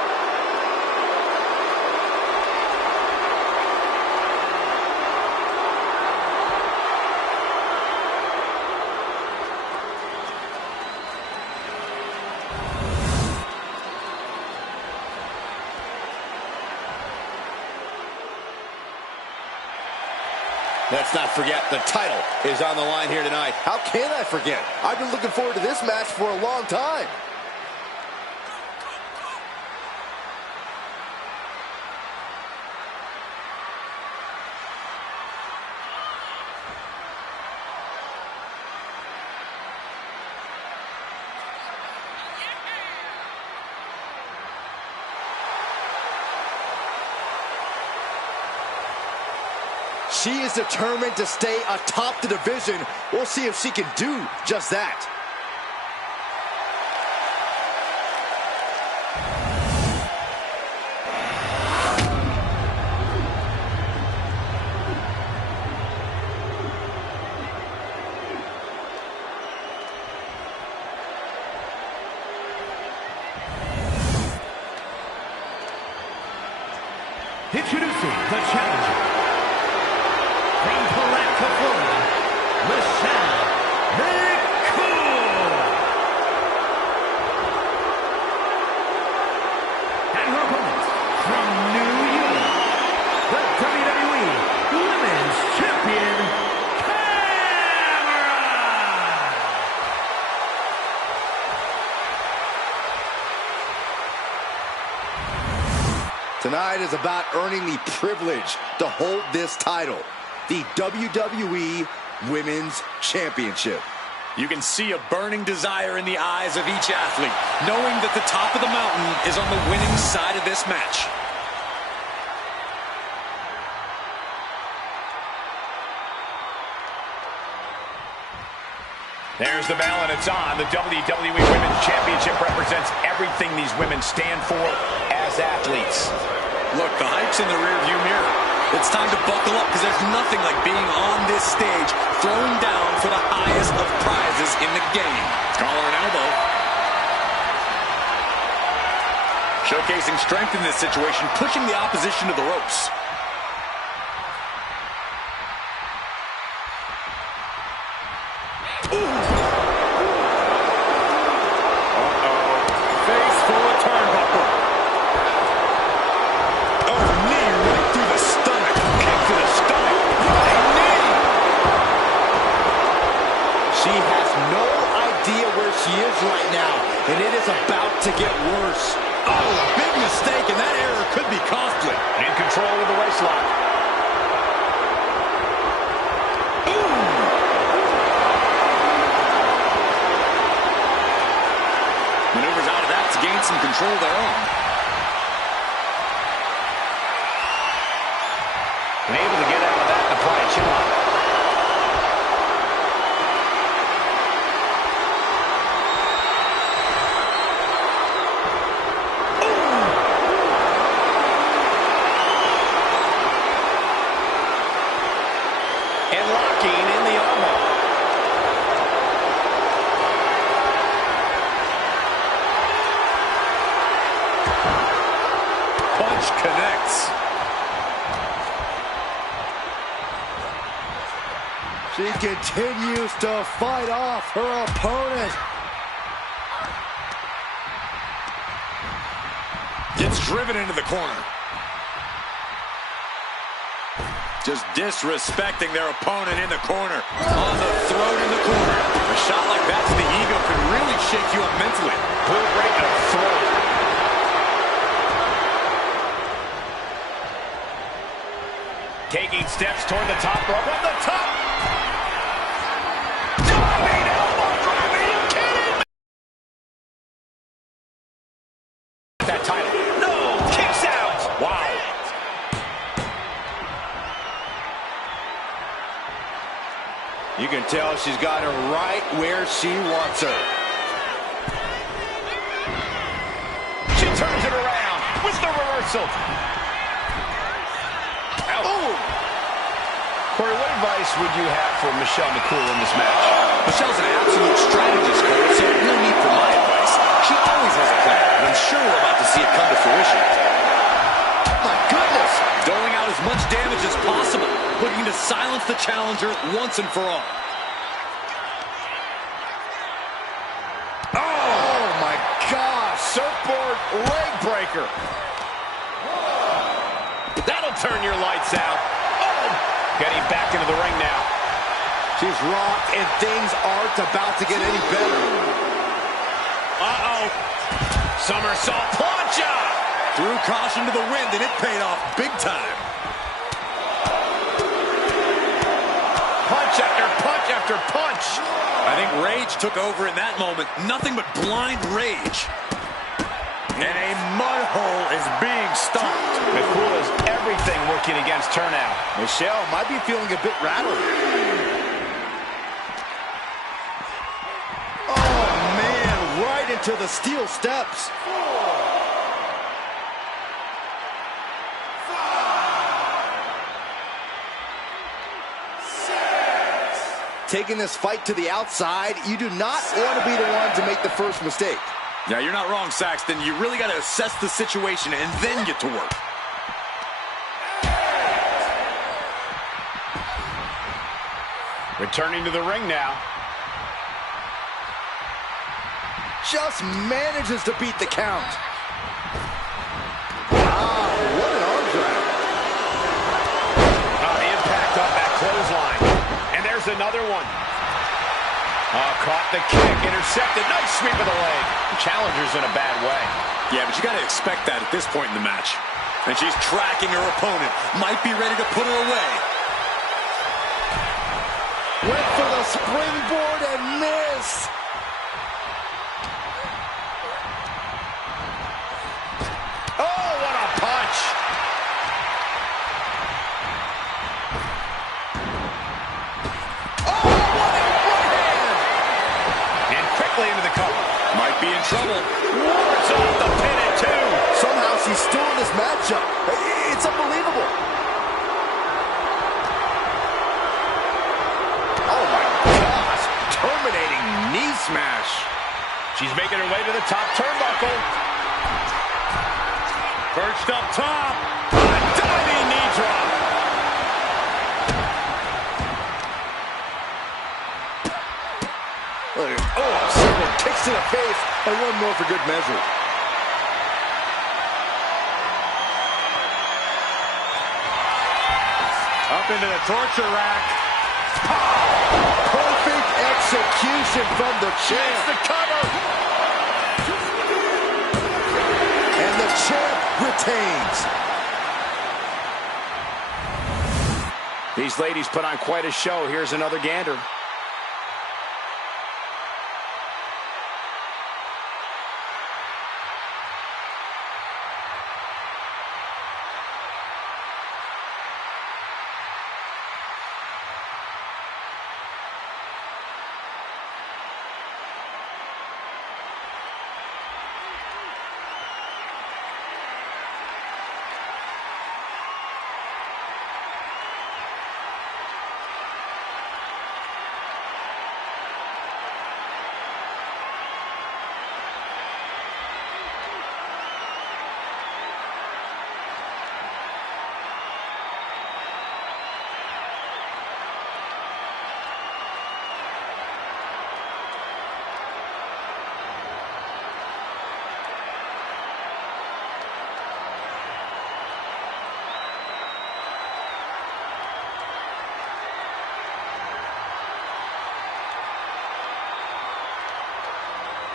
Let's not forget the title is on the line here tonight. How can I forget? I've been looking forward to this match for a long time. She is determined to stay atop the division. We'll see if she can do just that. Introducing the challenger. From Palatka, Florida, Michelle McCool. And her opponent from New York, the WWE Women's Champion, Cameron. Tonight is about earning the privilege to hold this title, the WWE Women's Championship. You can see a burning desire in the eyes of each athlete, knowing that the top of the mountain is on the winning side of this match. There's the bell and it's on. The WWE Women's Championship represents everything these women stand for as athletes. Look, the hype's in the rearview mirror. It's time to buckle up because there's nothing like being on this stage, throwing down for the highest of prizes in the game. Collar and elbow. Showcasing strength in this situation, pushing the opposition to the ropes. Face full of turnbuckle. Oh, knee right through the stomach. Kick to the stomach. Running knee. She has no idea where she is right now, and it is about to get worse. Oh, big mistake, and that error could be costly. In control of the waistlock. Maneuvers out of that to gain some control of their own. And able to get out of that and apply a chin lock. And locking in the armbar. Punch connects. She continues to fight off her opponent. Gets driven into the corner. Just disrespecting their opponent in the corner. On the throat in the corner. A shot like that to the ego could really shake you up mentally. Boot right in the throat. Taking steps toward the top rope. On the top. Diving elbow drop. Are you kidding me? That title. she's got her right where she wants her. She turns it around with the reversal. Oh! Corey, what advice would you have for Michelle McCool in this match? Michelle's an absolute strategist, Cole, so no need for my advice. She always has a plan, and I'm sure we're about to see it come to fruition. My goodness! Doling out as much damage as possible, looking to silence the challenger once and for all. Oh my gosh! Surfboard leg breaker. That'll turn your lights out. Oh! Getting back into the ring now. She's rocked, and things aren't about to get any better. Uh-oh. Somersault plancha. Threw caution to the wind, and it paid off big time. Punch after punch after punch. I think rage took over in that moment. Nothing but blind rage. And a mud hole is being stopped. McCool has everything working against her now. Michelle might be feeling a bit rattled. Oh, man, right into the steel steps. 4, 5, 6. Taking this fight to the outside, you do not want to be the one to make the first mistake. Yeah, you're not wrong, Saxton. You really got to assess the situation and then get to work. Returning to the ring now. Just manages to beat the count. Wow, what an arm drag. Oh, the impact off that clothesline. And there's another one. Oh, caught the kick, intercepted. Nice sweep of the leg. The challenger's in a bad way. Yeah, but you got to expect that at this point in the match. And she's tracking her opponent. Might be ready to put her away. Went for the springboard and missed. Oh, what a punch. Oh, what a right hand. And quickly into the cover. Might be in trouble. Wards off the pin at 2. Somehow she's still in this matchup. It's unbelievable. Oh my gosh. Terminating knee smash. She's making her way to the top turnbuckle. Perched up top. A diving knee drop. Oh, several kicks to the face, and one more for good measure. Up into the torture rack. Perfect execution from the champ. The cover. And the champ retains. These ladies put on quite a show. Here's another gander.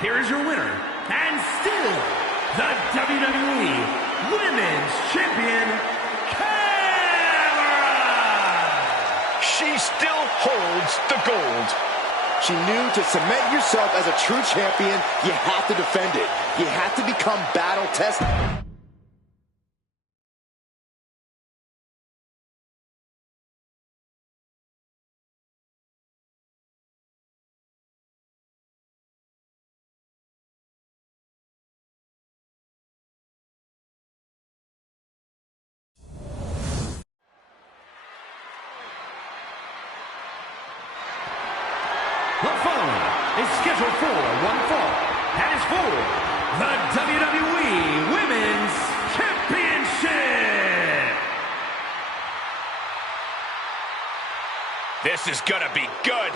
Here is your winner, and still the WWE Women's Champion, Cameron! She still holds the gold. She knew to cement yourself as a true champion, you have to defend it. You have to become battle-tested. The following is scheduled for one fall. That is for the WWE Women's Championship. This is gonna be good.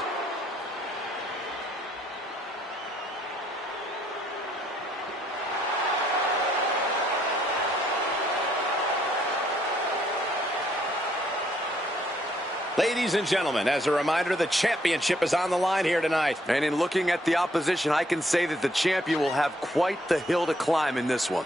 Ladies and gentlemen, as a reminder, the championship is on the line here tonight. And in looking at the opposition, I can say that the champion will have quite the hill to climb in this one.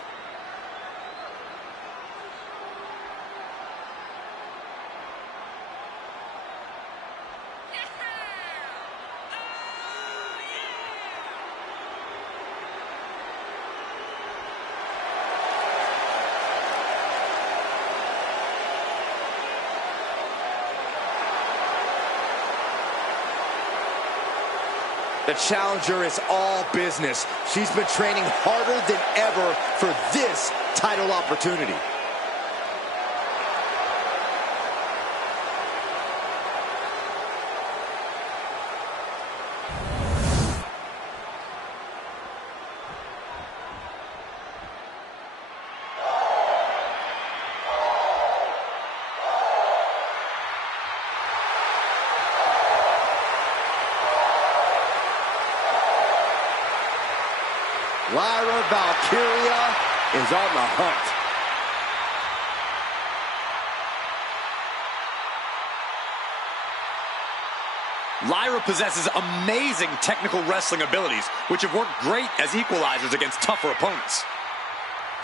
The challenger is all business. She's been training harder than ever for this title opportunity. Lyra Valkyria is on the hunt. Lyra possesses amazing technical wrestling abilities, which have worked great as equalizers against tougher opponents.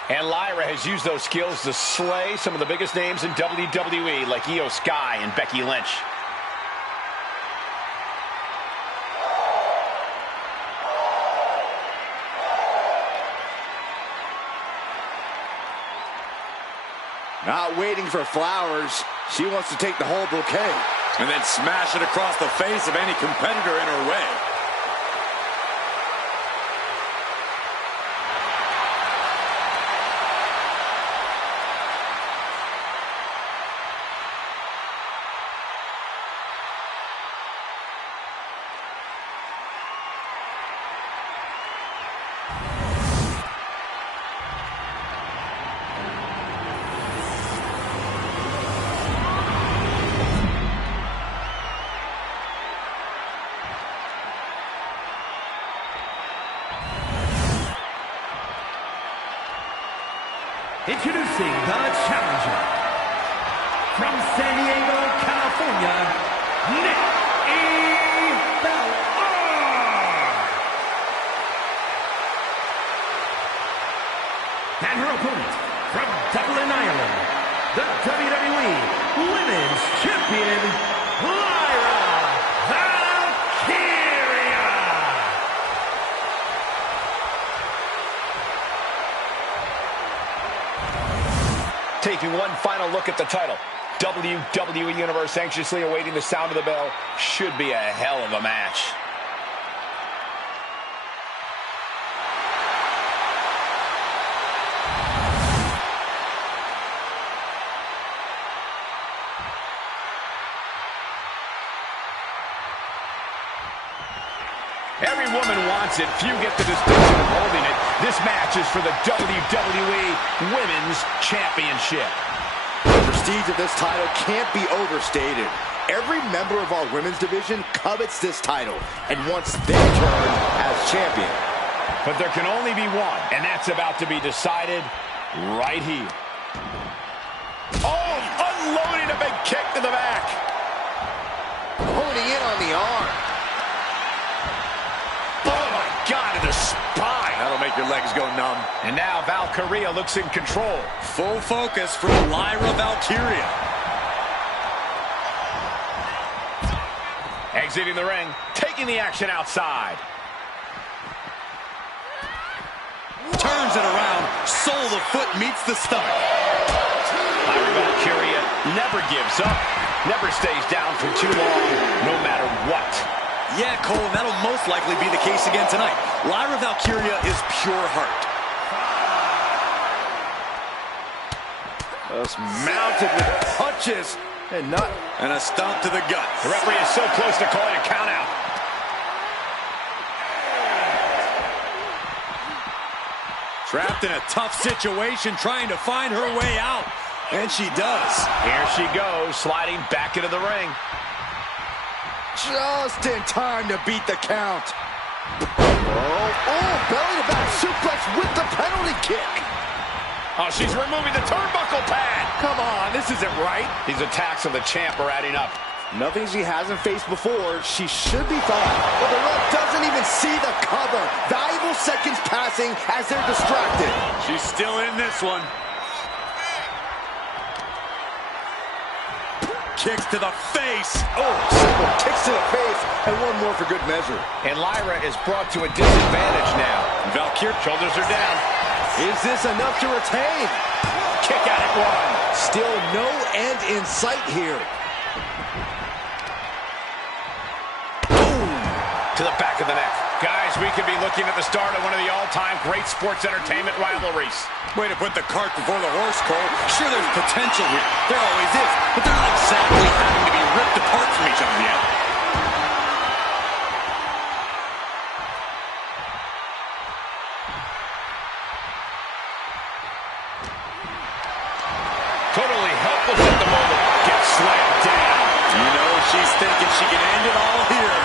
And Lyra has used those skills to slay some of the biggest names in WWE, like Io Sky and Becky Lynch. Not waiting for flowers. She wants to take the whole bouquet. And then smash it across the face of any competitor in her way. Introducing the challenger from San Diego, California, and her opponent from Dublin, Ireland, the WWE Women's Champion, Lyra Valkyria. Taking one final look at the title. WWE Universe anxiously awaiting the sound of the bell. Should be a hell of a match. Every woman wants it. Few get the distinction of holding it. This match is for the WWE Women's Championship. The prestige of this title can't be overstated. Every member of our women's division covets this title and wants their turn as champion. But there can only be one, and that's about to be decided right here. Oh, unloading a big kick to the back. Honing in on the arm. Oh, my God, to the spine. That'll make your legs go numb. And now Valkyria looks in control. Full focus from Lyra Valkyria. Exiting the ring, taking the action outside. Turns it around, sole of the foot meets the stomach. Lyra Valkyria never gives up, never stays down for too long, no matter what. Yeah, Cole, and that'll most likely be the case again tonight. Lyra Valkyria is pure heart. Just mounted with punches and not. And a stomp to the gut. The referee is so close to calling a count out. Trapped in a tough situation, trying to find her way out. And she does. Here she goes, sliding back into the ring. Just in time to beat the count. Oh, belly to back suplex with the penalty kick. Oh, she's removing the turnbuckle pad. Come on, this isn't right. These attacks on the champ are adding up. Nothing she hasn't faced before. She should be fine. But the ref doesn't even see the cover. Valuable seconds passing as they're distracted. She's still in this one. Kicks to the face. Oh, several kicks to the face, and one more for good measure. And Lyra is brought to a disadvantage now. Valkyrie. Shoulders are down. Is this enough to retain? Kick out at one. Still no end in sight here. To the back of the neck. Guys, we could be looking at the start of one of the all-time great sports entertainment rivalries. Way to put the cart before the horse, Cole. Sure, there's potential here. There always is. But they're not exactly having to be ripped apart from each other yet. Totally helpless at the moment. Gets slammed down. You know she's thinking she can end it all here.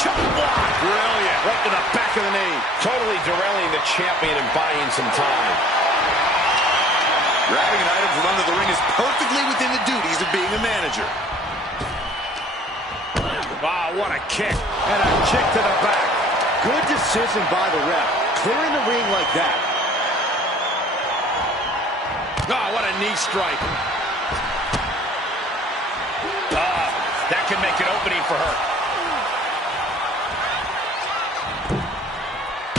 Chop block. Brilliant. Right to the back of the knee. Totally derailing the champion and buying some time. Grabbing an item from under the ring is perfectly within the duties of being a manager. Wow, what a kick. And a kick to the back. Good decision by the ref. Clearing the ring like that. Oh, what a knee strike. That could make an opening for her.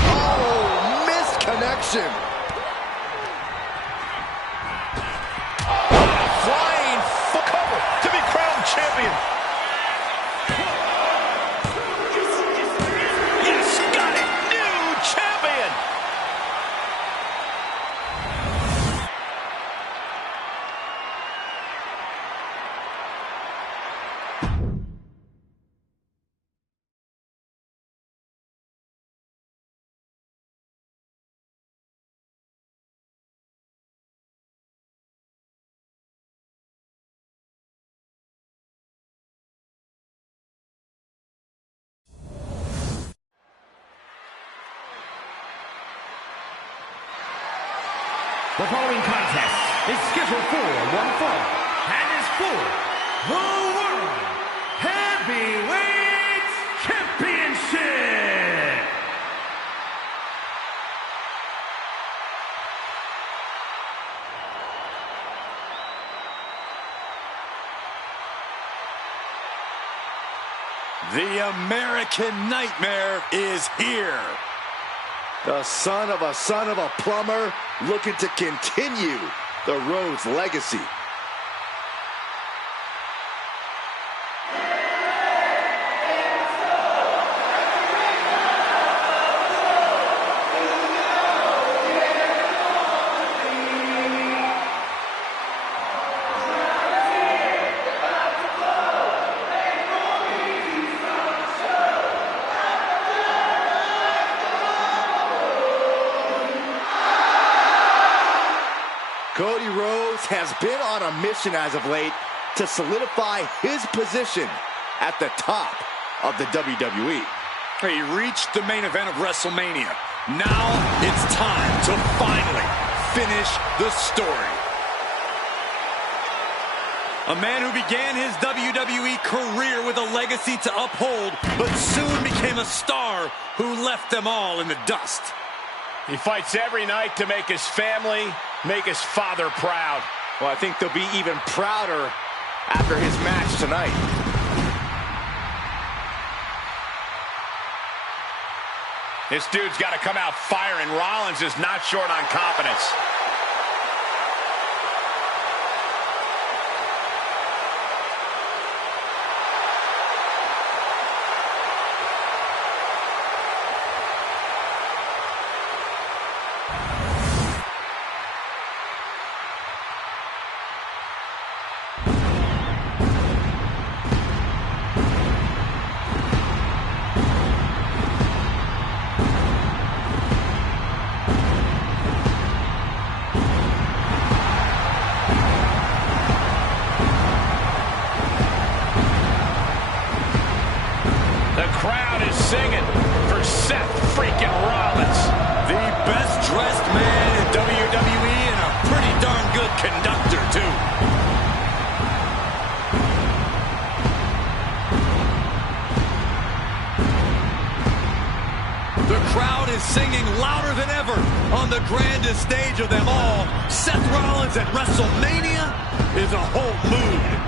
Oh, missed connection. Flying foot cover to be crowned champion. Yes, got it. New champion. The following contest is scheduled for one fall and is for the World Heavyweight Championship. The American Nightmare is here. The son of a plumber looking to continue the Rhodes legacy. Cody Rhodes has been on a mission as of late to solidify his position at the top of the WWE. He reached the main event of WrestleMania. Now it's time to finally finish the story. A man who began his WWE career with a legacy to uphold, but soon became a star who left them all in the dust. He fights every night to make his family, make his father proud. Well, I think they'll be even prouder after his match tonight. This dude's got to come out firing. Rollins is not short on confidence. crowd is singing for Seth freaking Rollins. The best dressed man in WWE and a pretty darn good conductor, too. The crowd is singing louder than ever on the grandest stage of them all. Seth Rollins at WrestleMania is a whole mood.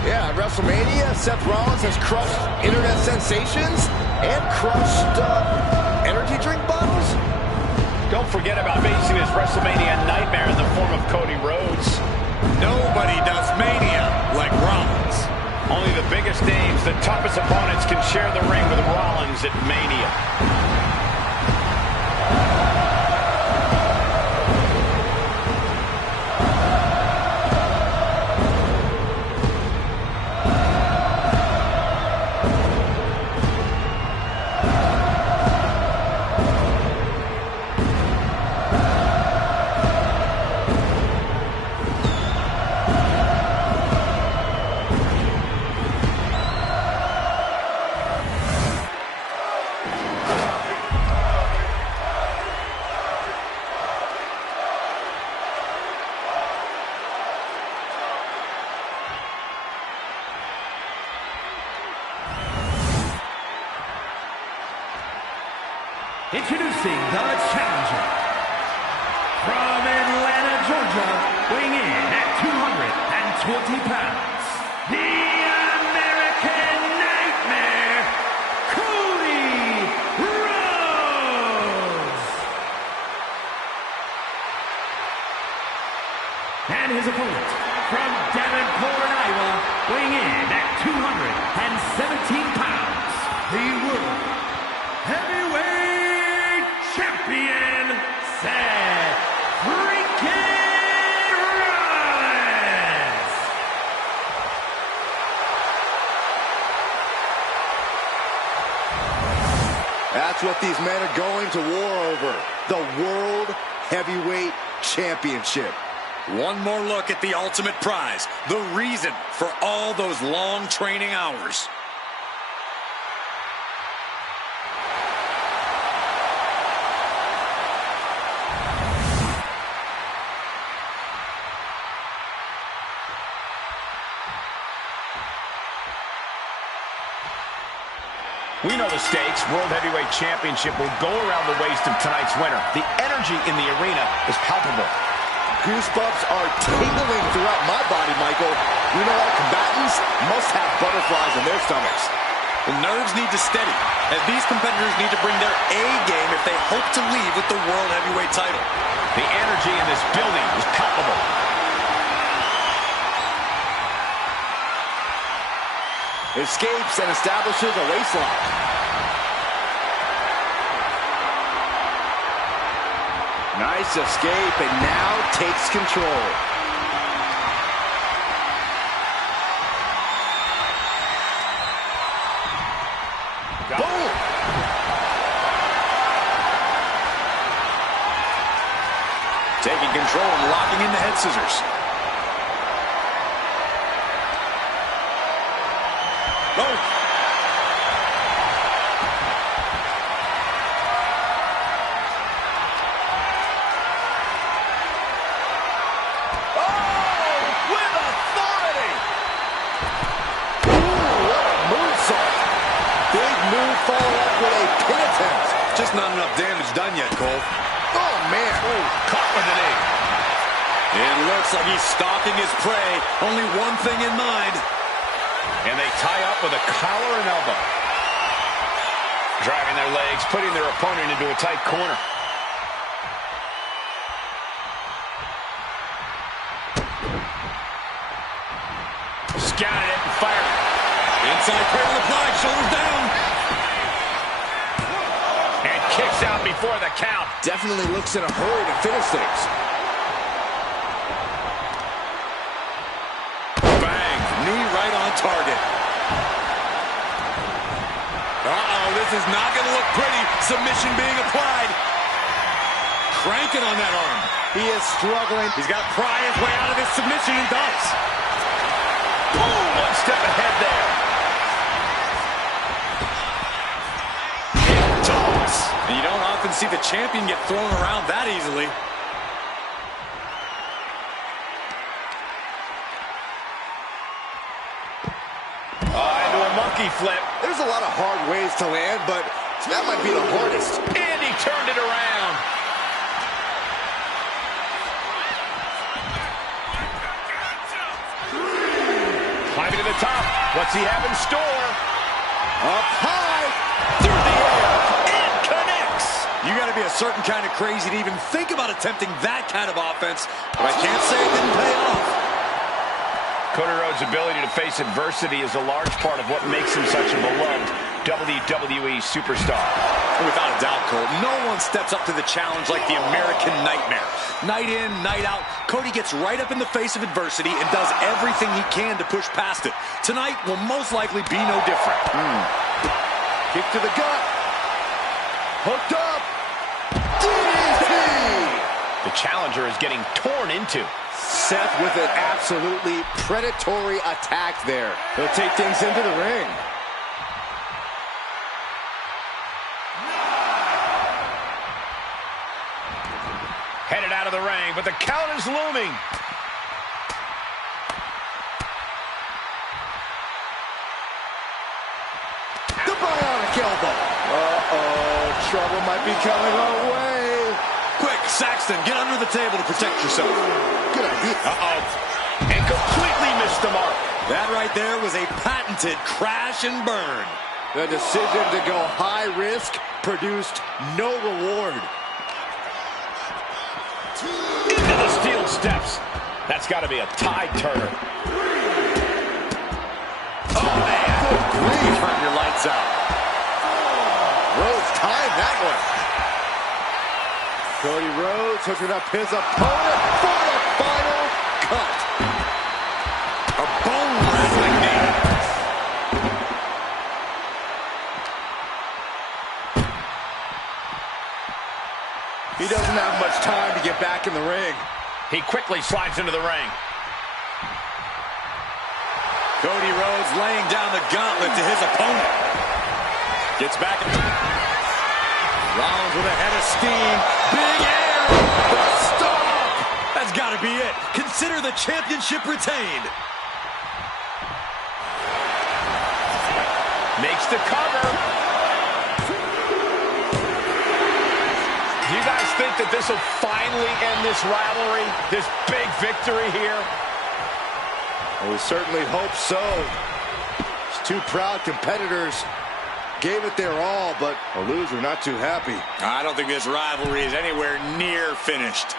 Yeah, at WrestleMania, Seth Rollins has crushed internet sensations and crushed energy drink bottles. Don't forget about facing his WrestleMania nightmare in the form of Cody Rhodes. Nobody does Mania like Rollins. Only the biggest names, the toughest opponents can share the ring with Rollins at Mania. Introducing the challenger from Atlanta, Georgia, weighing in at 220 pounds, the American Nightmare, Cody Rhodes. And his opponent from Davenport, Iowa, weighing in at 217 pounds, the World Heavyweight Champion, Seth freaking Rollins. That's what these men are going to war over. The World Heavyweight Championship. One more look at the ultimate prize, the reason for all those long training hours. We know the stakes. World Heavyweight Championship will go around the waist of tonight's winner. The energy in the arena is palpable. Goosebumps are tingling throughout my body, Michael. You know our combatants must have butterflies in their stomachs. The nerves need to steady, as these competitors need to bring their A game if they hope to leave with the World Heavyweight title. The energy in this building is palpable. Escapes and establishes a waistlock. Nice escape, and now takes control. Boom! Taking control and locking in the head scissors. Oh! Just not enough damage done yet, Cole. Oh, man. Ooh, caught with an knee. It looks like he's stalking his prey. Only one thing in mind. And they tie up with a collar and elbow. Driving their legs, putting their opponent into a tight corner. Scouted it and fired it. Inside parallel applied, shoulders down. And kicks out before the count. Definitely looks in a hurry to finish things. Bang, knee right on target. Uh-oh, this is not going to look pretty. Submission being applied. Cranking on that arm. He is struggling. He's got to pry his way out of this submission. He does. Boom, one step ahead there. And you don't often see the champion get thrown around that easily. Into a monkey flip. There's a lot of hard ways to land, but that might be the hardest. And he turned it around. Climbing to the top. What's he have in store? Up high. Through the air. It connects. You got to be a certain kind of crazy to even think about attempting that kind of offense. But I can't say it didn't pay off. Cody Rhodes' ability to face adversity is a large part of what makes him such a beloved WWE superstar. Without a doubt, Cole, no one steps up to the challenge like the American Nightmare. Night in, night out, Cody gets right up in the face of adversity and does everything he can to push past it. Tonight will most likely be no different. Kick to the gut. Hooked up. DDT. The challenger is getting torn into. Seth with an absolutely predatory attack there. He'll take things into the ring. Headed out of the ring, but the count is looming. The bionic elbow. Uh-oh, trouble might be coming our way. Quick, Saxton, get under the table to protect yourself. Good idea. And completely missed the mark. That right there was a patented crash and burn. The decision to go high risk produced no reward. Into the steel steps. That's got to be a tide turner. Oh, man. You turn your lights out. Rhodes timed that one. Cody Rhodes hooking up his opponent for the final cut. A bone-rattling knee. He doesn't have much time to get back in the ring. He quickly slides into the ring. Cody Rhodes laying down the gauntlet to his opponent. Gets back. Rollins with a head of steam. Big air. Stop. That's got to be it. Consider the championship retained. Makes the cover. Do you guys think that this will finally end this rivalry? This big victory here? Well, we certainly hope so. These two proud competitors gave it their all, but a loser not too happy. I don't think this rivalry is anywhere near finished.